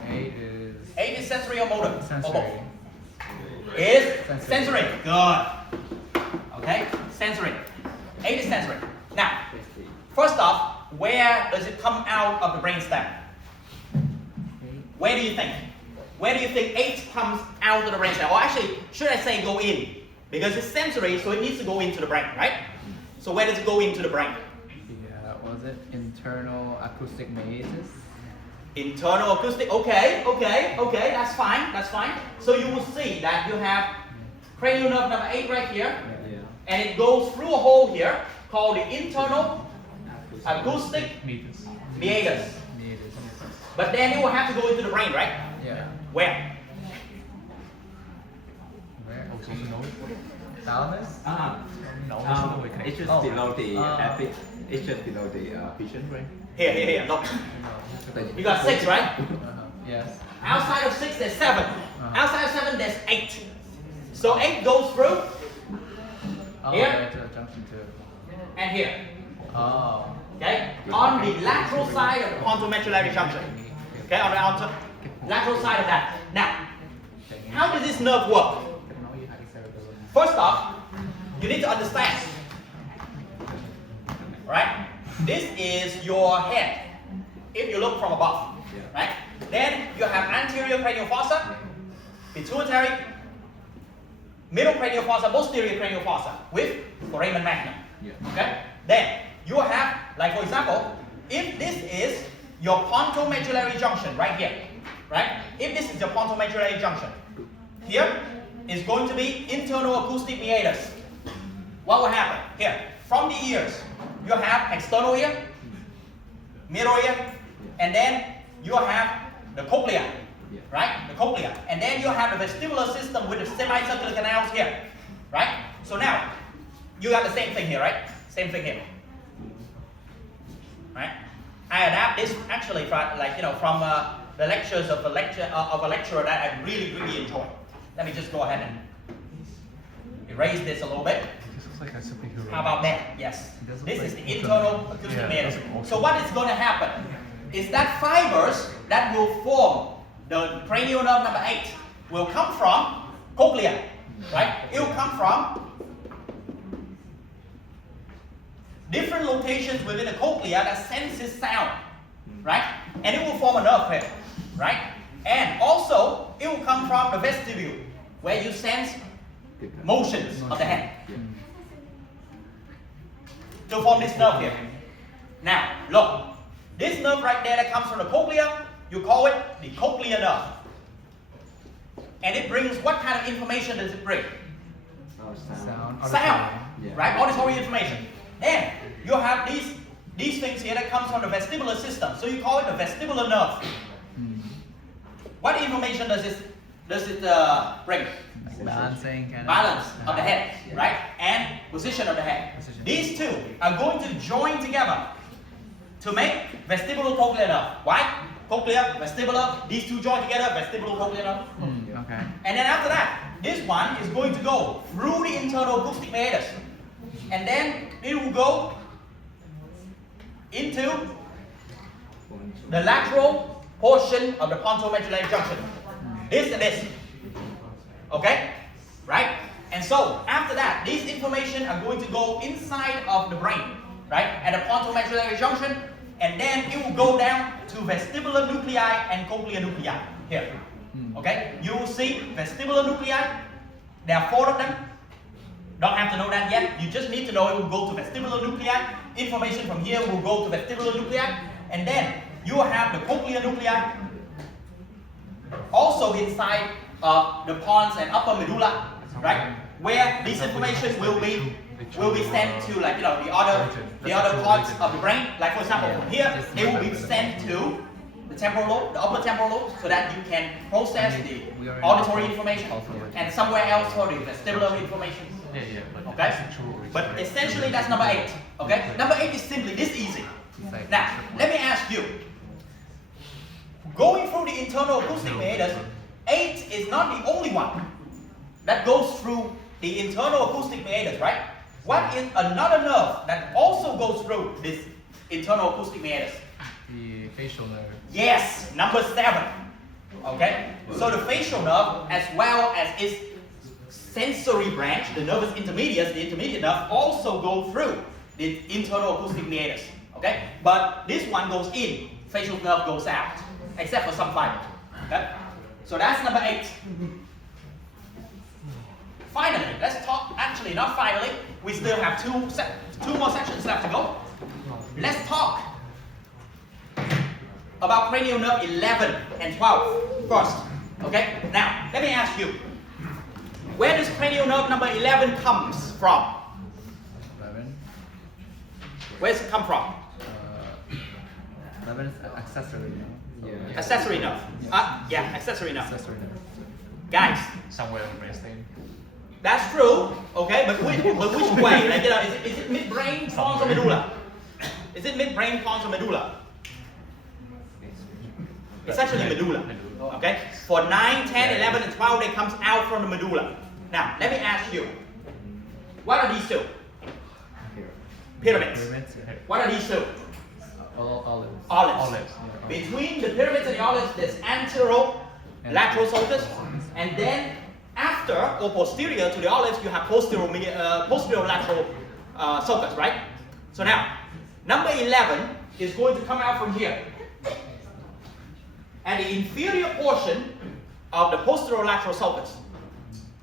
8 is 8 is sensory or motor? Or sensory. both? Is sensory. Good. Okay, sensory. 8 is sensory. Now, first off, where does it come out of the brainstem? Where do you think? Where do you think 8 comes out of the brainstem? Or actually, should I say go in? Because it's sensory, so it needs to go into the brain, right? So where does it go into the brain? Yeah, what was it? Internal acoustic meatus. Internal acoustic. Okay, that's fine. So you will see that you have cranial nerve number 8 right here, Yeah. and it goes through a hole here called the internal acoustic Meters. meatus. Meatus. But then it will have to go into the brain, right? Yeah. Where? Where? Also no. Thalamus? No. It's just Oh. below the Ah. epic. It's just below the vision brain. Here. Look. No. You got 6, right? Yes. Outside of 6, there's 7. Uh-huh. Outside of 7, there's 8. So 8 goes through Oh, Here? okay, to the junction 2. and here. Oh. Okay? On the lateral side of the pontomedullary junction. Okay, on the lateral side of that. Now, how does this nerve work? First off, you need to understand. Right? This is your head. If you look from above. Right? Then you have anterior cranial fossa, pituitary, middle cranial fossa, posterior cranial fossa with foramen magnum. Okay? Then you have, like for example, if this is your pontomedullary junction right here, right? If this is your pontomedullary junction, here is going to be internal acoustic meatus. What will happen? Here, from the ears, you have external ear, middle ear, and then you have the cochlea, right? The cochlea. And then you have the vestibular system with the semicircular canals here, right? So now, you got the same thing here, right? Same thing here. Right? I adapt this actually from, from the lectures of a lecturer that I really enjoy. Let me just go ahead and erase this a little bit. This looks like a superhero. How about that? Yes. It does look This like is the Ultraman. internal acoustic Yeah, meatus. that's awesome. So what is going to happen is that fibers that will form the cranial nerve number 8 will come from cochlea, right? It will come from different locations within the cochlea that senses sound, right? And it will form a nerve here, right? And also, it will come from the vestibule, where you sense motions of the hand. To form this nerve here. Now, look, this nerve right there that comes from the cochlea, You call it the cochlear nerve. And it brings, what kind of information does it bring? Sound. Sound, Yeah. right? Auditory information. And you have these things here that comes from the vestibular system. So you call it the vestibular nerve. What information does it bring? Balancing kind of. Balance of the head, right? And position of the head. Position. These two are going to join together to make vestibulocochlear nerve. Why? Cochlear, vestibular, these two join together, vestibulocochlear nerve. Okay. And then after that, this one is going to go through the internal acoustic meatus. And then it will go into the lateral portion of the pontomedullary junction. This and this. Okay? Right? And so, after that, these information are going to go inside of the brain, right? At the pontomedullary junction, and then it will go down to vestibular nuclei and cochlear nuclei. Here. Okay? You will see vestibular nuclei. There are 4 of them. Don't have to know that yet. You just need to know it will go to vestibular nuclei. Information from here will go to vestibular nuclei. And then you will have the cochlear nuclei also inside the pons and upper medulla, right? Where this information will be sent to, like, you know, the other parts of the brain. Like, for example, from here, it will be sent to the temporal lobe, the upper temporal lobe, so that you can process the auditory information, and somewhere else for the vestibular information. Yeah, but Okay? that's true. But essentially, that's number 8. Okay? Number 8 is simply this easy. Now, let me ask you. Going through the internal acoustic meatus, 8 is not the only one that goes through the internal acoustic meatus, right? What is another nerve that also goes through this internal acoustic meatus? The facial nerve. Yes, number 7. Okay? So the facial nerve, as well as its sensory branch, the nervus intermedius, the intermediate nerve, also go through the internal acoustic meatus. Okay? But this one goes in, facial nerve goes out, except for some fiber. Okay? So that's number 8. Finally, let's talk, actually not finally, we still have two more sections left to go. Let's talk about cranial nerve 11 and 12 first. Okay? Now, let me ask you, where does cranial nerve number 11 comes from? 11. Where does it come from? 11 is accessory. No? Yeah. Accessory nerve. Yeah, accessory nerve. Accessory nerve. Guys, Somewhere in the brainstem. that's true, okay, but which way? Like, you know, is it midbrain, pons, or medulla? Is it midbrain, pons, or medulla? It's actually medulla. Okay? For 9, 10, 11, and 12, they comes out from the medulla. Now, let me ask you, what are these two? Pyramids. Pyramids. Yeah. What are these two? Olives. Olives. Olives. Yeah, Between the pyramids and the olives, there's anterolateral sulcus, and then after or posterior to the olives, you have posterolateral sulcus, right? So now, number 11 is going to come out from here. At the inferior portion of the posterolateral sulcus,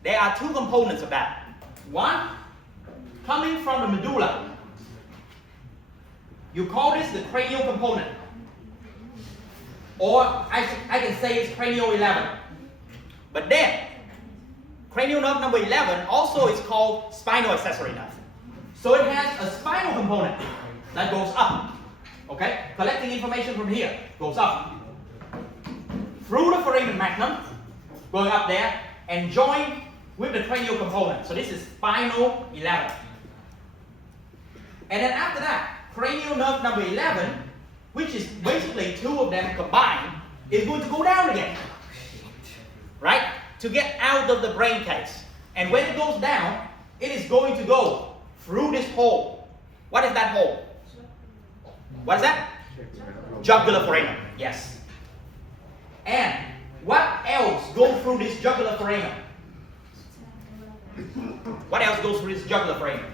there are 2 components of that. One, coming from the medulla. You call this the cranial component. Or I can say it's cranial 11. But then, cranial nerve number 11 also is called spinal accessory nerve. So it has a spinal component that goes up. Okay? Collecting information from here, goes up. Through the foramen magnum, going up there, and join with the cranial component. So this is spinal 11. And then after that, cranial nerve number 11, which is basically 2 of them combined, is going to go down again. Right? To get out of the brain case. And when it goes down, it is going to go through this hole. What is that hole? What is that? Jugular foramen. Yes. And what else goes through this jugular foramen? What else goes through this jugular foramen?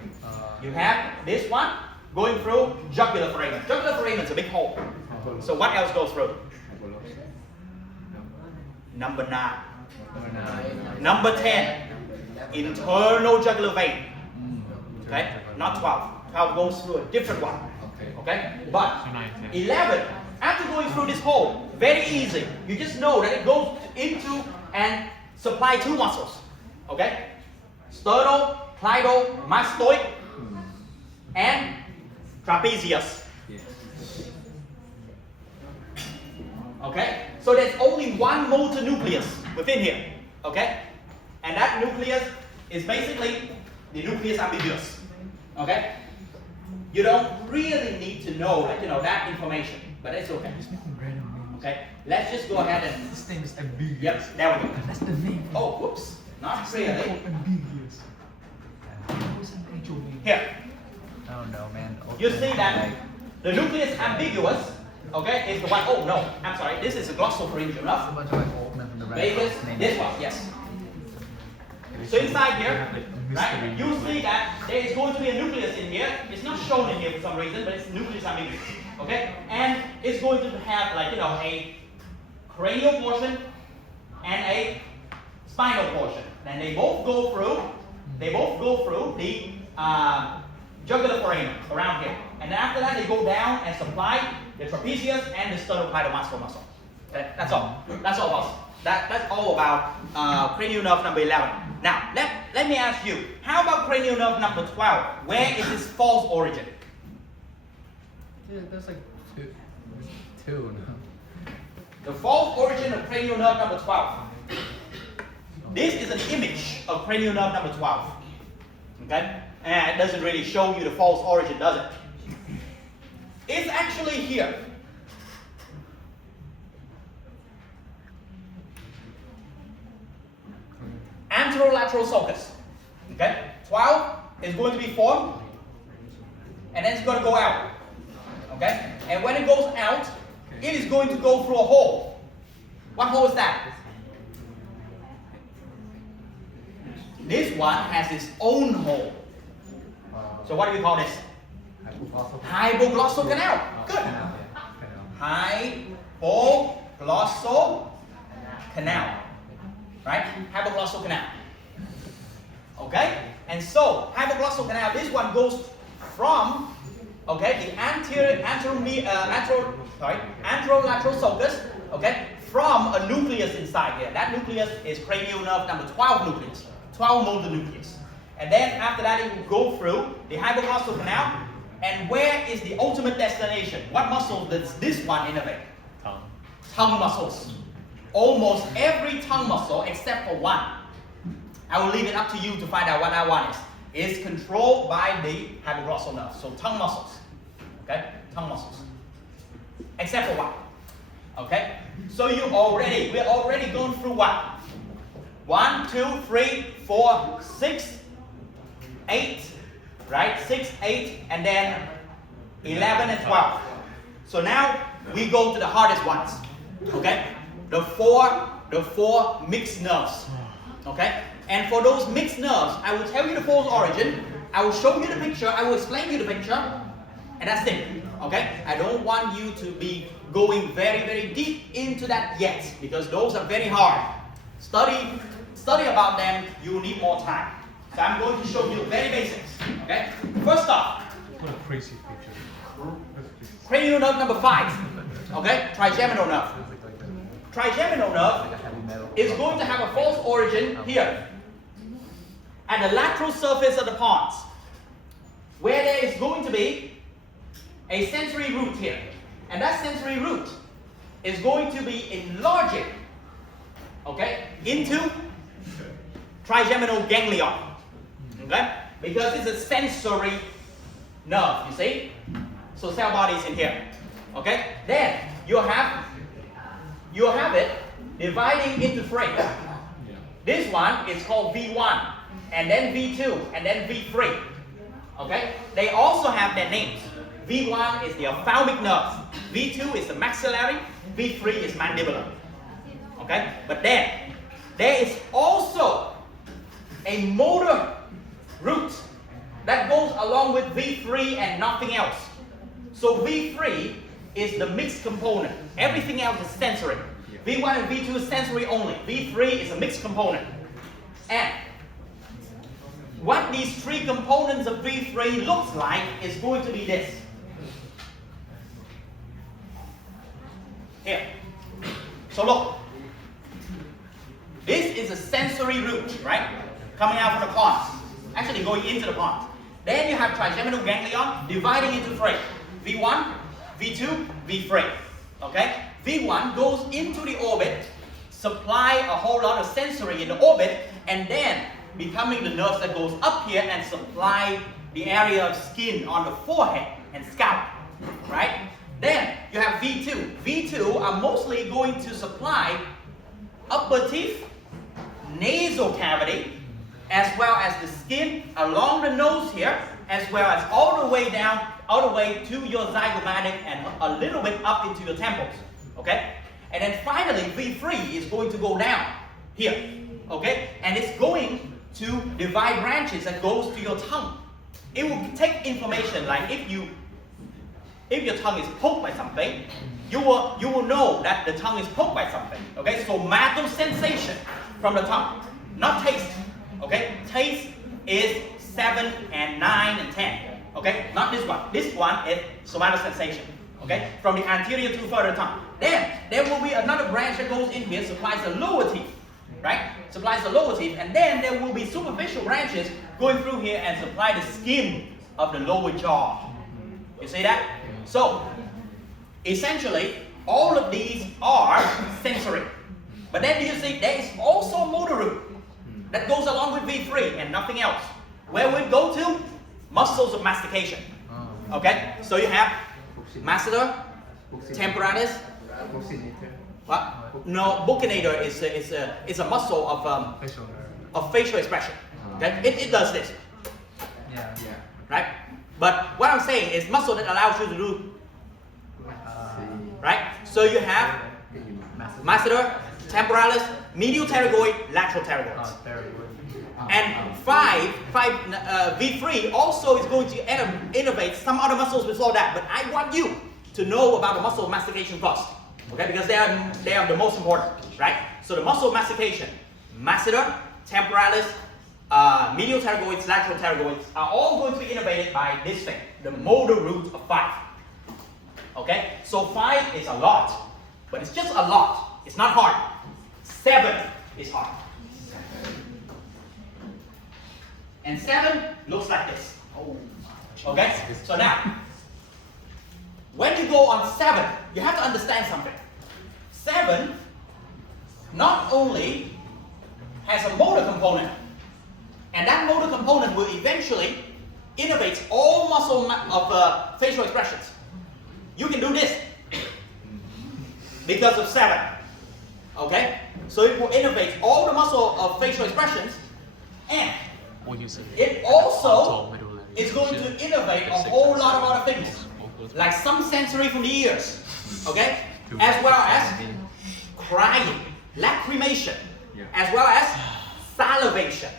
You have this one going through jugular foramen. Jugular foramen is a big hole. So what else goes through? Number 9. Number 10. Internal jugular vein. Okay? Not 12. 12 goes through a different one. Okay? But 11 After going through this hole, very easy. You just know that it goes into and supply two muscles. Okay? Sternocleidomastoid and trapezius. Yes. Okay? So there's only one motor nucleus within here. Okay? And that nucleus is basically the nucleus ambiguous. Okay? You don't really need to know, that information, but it's okay. Okay? Let's just go ahead and. This name is ambiguous. Yep, there we go. That's the name. Oh, whoops. Not really. Ambiguous. What's an actual name? Here. Oh no, man. You see that the nucleus ambiguous, okay, is the one. Oh no, I'm sorry. This is a glossopharyngeal nerve. A bunch of like old men from the Vagus, this one, yes. So inside here, right, you see that there is going to be a nucleus in here. It's not shown in here for some reason, but it's nucleus ambiguous. Okay? And it's going to have a cranial portion and a spinal portion. And they both go through the jugular foramen around here. And then after that they go down and supply the trapezius and the sternocleidomastoid muscle. Okay? That's all. That's all about that's all about cranial nerve number 11. Now, let me ask you, how about cranial nerve number 12? Where is its false origin? Yeah, there's like two now. The false origin of cranial nerve number 12. This is an image of cranial nerve number 12. Okay? And it doesn't really show you the false origin, does it? It's actually here. Anterolateral sulcus. Okay? 12 is going to be formed, and then it's going to go out. Okay? And when it goes out, it is going to go through a hole. What hole is that? This one has its own hole. So what do we call this? Hypoglossal canal. Good. Hypoglossal canal. Right? Hypoglossal canal. Okay? And so, hypoglossal canal, this one goes from, the anterolateral sulcus, from a nucleus inside here. That nucleus is cranial nerve number 12 nucleus, 12 motor nucleus. And then after that, it will go through the hypoglossal canal. And where is the ultimate destination? What muscle does this one innervate? Tongue muscles. Almost every tongue muscle except for one. I will leave it up to you to find out what that one is controlled by the hypoglossal nerve. So tongue muscles. Okay? Tongue muscles. Except for one. Okay? So we're already going through what? 1, 2, 3, 4, 6, 8, right? 6, 8, and then 11 and 12. So now we go to the hardest ones. Okay? The four mixed nerves. Okay? And for those mixed nerves, I will tell you the false origin, I will show you the picture, I will explain you the picture, and that's it. Okay? I don't want you to be going very, very deep into that yet, because those are very hard. Study about them, you will need more time. So I'm going to show you very basics. Okay? First off, What a crazy picture. cranial nerve number 5. Okay? Trigeminal nerve. Trigeminal nerve is going to have a false origin here at the lateral surface of the pons, where there is going to be a sensory root here, and that sensory root is going to be enlarging, into trigeminal ganglion, because it's a sensory nerve. You see, so cell body is in here, Then you have it dividing into 3. This one is called V1, and then V2, and then V3. They also have their names. V1 is the ophthalmic nerve. V2 is the maxillary. V3 is mandibular. But then there is also a motor root that goes along with V3 and nothing else. So V3 is the mixed component. Everything else is sensory. V1 and V2 is sensory only. V3 is a mixed component. And what these 3 components of V3 looks like is going to be this. So look, this is a sensory route, right? Coming out from the pons, actually going into the pons. Then you have trigeminal ganglion dividing into three. V1, V2, V3. Okay? V1 goes into the orbit, supply a whole lot of sensory in the orbit, and then becoming the nerve that goes up here and supply the area of skin on the forehead and scalp. Right? Then you have V2. V2 are mostly going to supply upper teeth, nasal cavity, as well as the skin along the nose here, as well as all the way down, all the way to your zygomatic and a little bit up into your temples. Okay? And then finally, V3 is going to go down here. Okay? And it's going to divide branches that goes to your tongue. It will take information like if your tongue is poked by something, you will know that the tongue is poked by something. Okay? So somato sensation from the tongue, not taste. Okay? Taste is 7 and 9 and 10. Okay? Not this one. This one is somato sensation. Okay? From the anterior to further tongue. Then there will be another branch that goes in here, supplies the lower teeth. Right? Supplies the lower teeth. And then there will be superficial branches going through here and supply the skin of the lower jaw. You see that? So, essentially, all of these are sensory. But then you see there is also motor route that goes along with V3 and nothing else. Where we go to? Muscles of mastication. Okay? So you have masseter, temporalis. What? No, buccinator is a muscle of facial expression. Okay? It does this. Yeah. Right? But what I'm saying is muscle that allows you to do. Right? So you have masseter, temporalis, medial pterygoid, lateral pterygoids. And V3 also is going to innervate some other muscles before that. But I want you to know about the muscle of mastication first. Okay? Because they are the most important. Right? So the muscle of mastication, masseter, temporalis, medial pterygoids, lateral pterygoids are all going to be innervated by this thing, the motor route of 5. Okay? So 5 is a lot, but it's just a lot. It's not hard. 7 is hard. And 7 looks like this. Okay? So now, when you go on 7, you have to understand something. 7 not only has a motor component, and that motor component will eventually innervate all muscle of facial expressions. You can do this because of 7. Okay? So it will innervate all the muscle of facial expressions, and it also is going to innervate a whole lot of other things, like some sensory from the ears, okay? As well as crying, lacrimation, as well as salivation,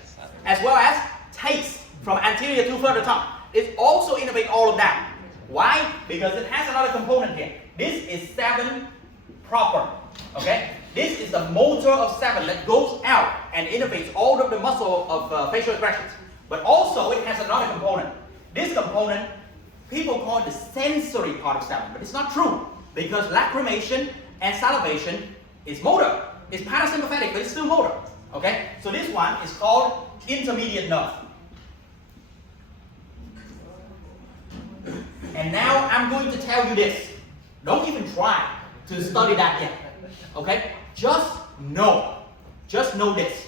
as well as taste from anterior to further tongue. It also innervates all of that. Why? Because it has another component here. This is 7 proper, okay? This is the motor of 7 that goes out and innervates all of the muscle of facial expressions. But also it has another component. This component, people call it the sensory part of 7, but it's not true. Because lacrimation and salivation is motor. It's parasympathetic, but it's still motor. Okay? So this one is called intermediate nerve. And now I'm going to tell you this. Don't even try to study that yet. Okay? Just know this.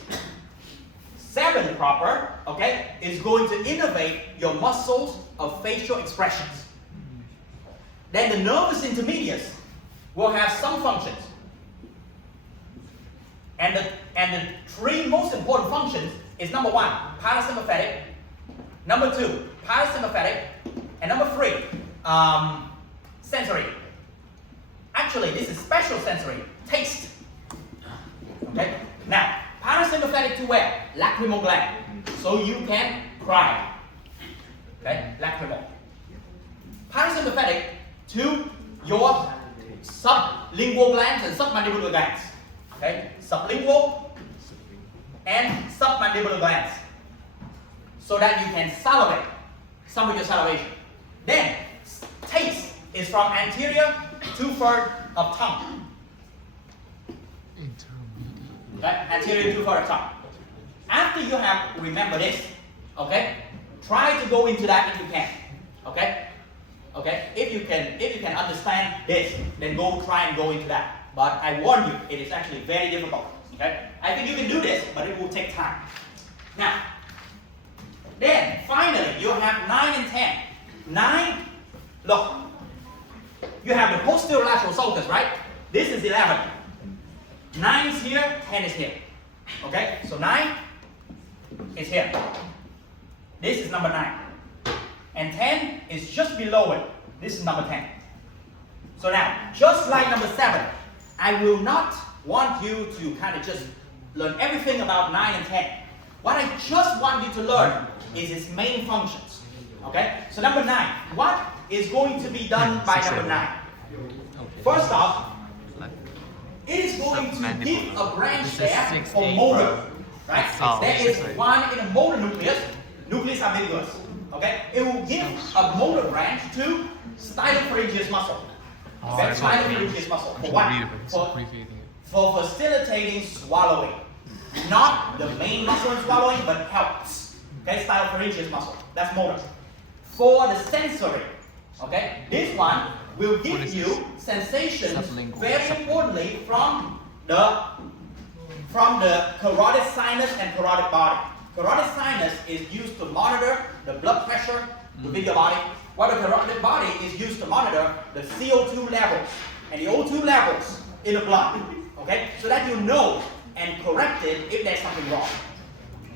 7 proper, okay, is going to innervate your muscles of facial expressions. Then the nervous intermediates will have some functions. And the 3 most important functions is number 1, parasympathetic, number 2, parasympathetic, and number 3, sensory. Actually, this is special sensory, taste. Okay? Now, parasympathetic to where? Lacrimal gland. So you can cry. Okay? Lacrimal. Parasympathetic to your sublingual glands and submandibular glands. Okay? Sublingual and submandibular glands. So that you can salivate. Some with your salivation. Then, taste is from anterior to third of tongue. Okay? Anterior two third tongue. After you have remembered this, okay, try to go into that if you can. Okay? Okay? If you can understand this, then try and go into that. But I warn you, it is actually very difficult. Okay? I think you can do this, but it will take time. Now, then finally you have 9 and 10. 9, look, you have the posterior lateral sulcus, right? This is 11. 9 is here, 10 is here. Okay? So 9 is here. This is number 9. And 10 is just below it. This is number 10. So now, just like number 7, I will not want you to kind of just learn everything about 9 and 10. What I just want you to learn is its main functions. Okay? So number 9, what is going to be done by number 9? First off, it is going to give a branch there for motor. Right? There is one in a motor nucleus ambiguous. Okay? It will give a motor branch to stylopharyngeus muscle. Okay? Stylopharyngeus muscle. For what? For facilitating swallowing. Not the main muscle in swallowing, but helps. Okay? Stylopharyngeus muscle. That's motor. For the sensory, okay, this one will give you sensations very importantly from the carotid sinus and carotid body. Carotid sinus is used to monitor the blood pressure within the body, while the carotid body is used to monitor the CO2 levels and the O2 levels in the blood. Okay, so that you know and correct it if there's something wrong.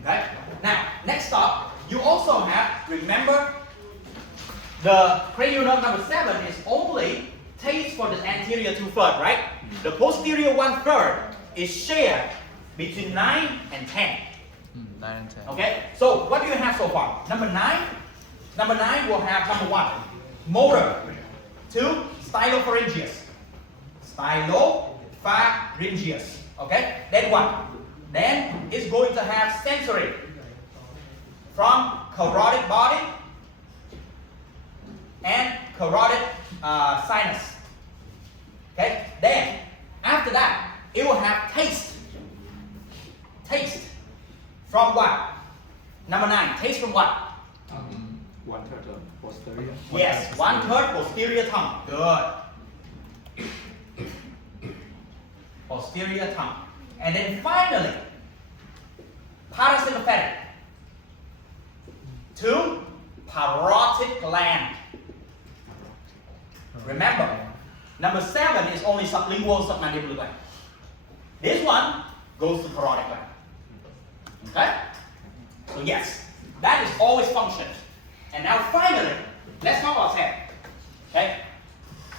Okay, now next up, you also have, remember, the cranial nerve number 7 is only taste for the anterior 2/3, right? The posterior 1/3 is shared between 9 and 10. 9 and 10. Okay, so what do you have so far? Number 9 will have number 1, motor. 2, stylopharyngeus. Stylopharyngeus. Okay, then what? Then it's going to have sensory from carotid body and carotid sinus. Okay, then after that, it will have taste. Taste from what? Number 9, taste from what? 1/3 of posterior. Yes, 1/3 posterior tongue. Good. Posterior tongue. And then finally, parasympathetic. 2, parotid gland. Remember, number 7 is only sublingual submandibular gland. This one goes to parotid gland. Okay? So yes, that is always functions. And now finally, let's talk about 10. Okay?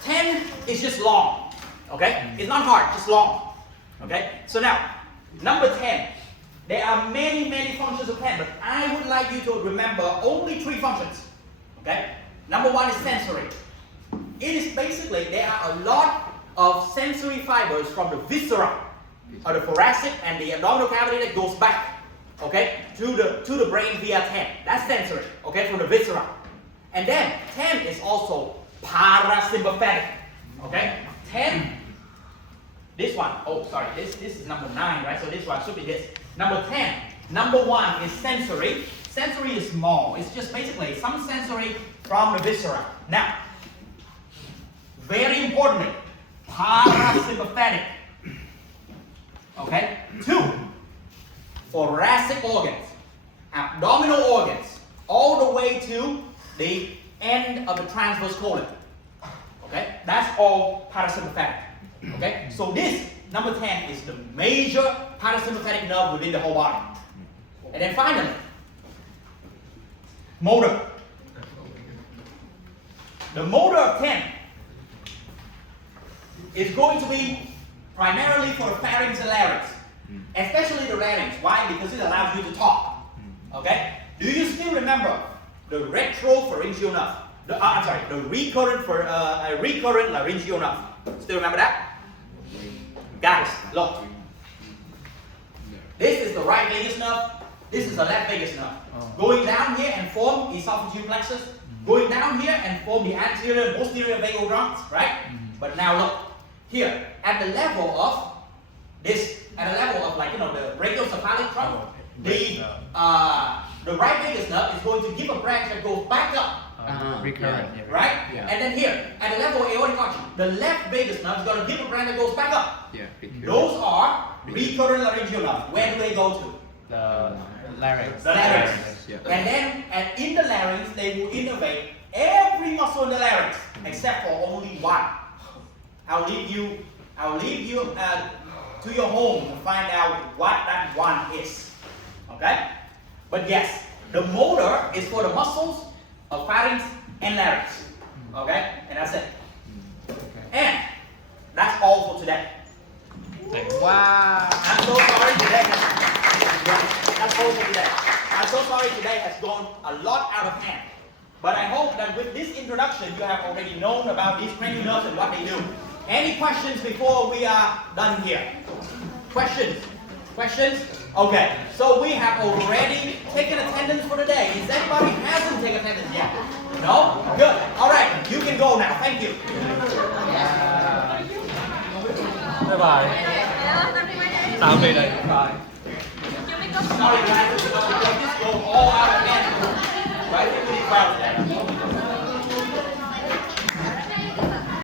10 is just long. Okay? It's not hard, just long. Okay? So now, number 10. There are many, many functions of 10, but I would like you to remember only 3 functions. Okay? Number 1 is sensory. It is basically, there are a lot of sensory fibers from the viscera, or the thoracic and the abdominal cavity that goes back, okay, to the brain via 10. That's sensory, okay, from the viscera. And then 10 is also parasympathetic, okay. 10, this one, oh sorry, this is number 9, right? So this one should be this. Number 10, number 1 is sensory. Sensory is small. It's just basically some sensory from the viscera. Now, very importantly, parasympathetic. Okay? 2, thoracic organs, abdominal organs, all the way to the end of the transverse colon. Okay? That's all parasympathetic. Okay? So this, number 10, is the major parasympathetic nerve within the whole body. And then finally, motor. The motor of 10 is going to be primarily for the pharynx and larynx, especially the larynx. Why? Because it allows you to talk. Okay? Do you still remember the retropharyngeal nerve? The recurrent laryngeal nerve. Still remember that? Guys, look. This is the right vagus nerve. This is the left vagus nerve. Going down here and form esophageal plexus. Going down here and form the anterior and posterior vagal drums, right? But now look, here, at the level of this at a level of like, you know, the brachiocephalic trunk, Vagus the right vagus nerve is going to give a branch that goes back up. Recurrent. Yeah. Right? Yeah. And then here, at the level of aortic arch, the left vagus nerve is going to give a branch that goes back up. Yeah. Those are recurrent laryngeal nerves. Where do they go to? The larynx. The larynx. Yeah. And in the larynx, they will innervate every muscle in the larynx except for only one. I'll leave you to your home to find out what that one is. Okay? But yes, the motor is for the muscles of pharynx and larynx. Okay? And that's it. And that's all for today. Thanks. Wow. I'm so sorry today. That's all for today. I'm so sorry today has gone a lot out of hand. But I hope that with this introduction, you have already known about these cranial nerves and what they do. Any questions before we are done here? Questions? Questions? Okay, so we have already taken attendance for the day. Is anybody hasn't taken attendance yet? No? Good. All right, you can go now. Thank you. Bye bye. Tạm biệt đây. Bye. Sorry guys, because this go all out of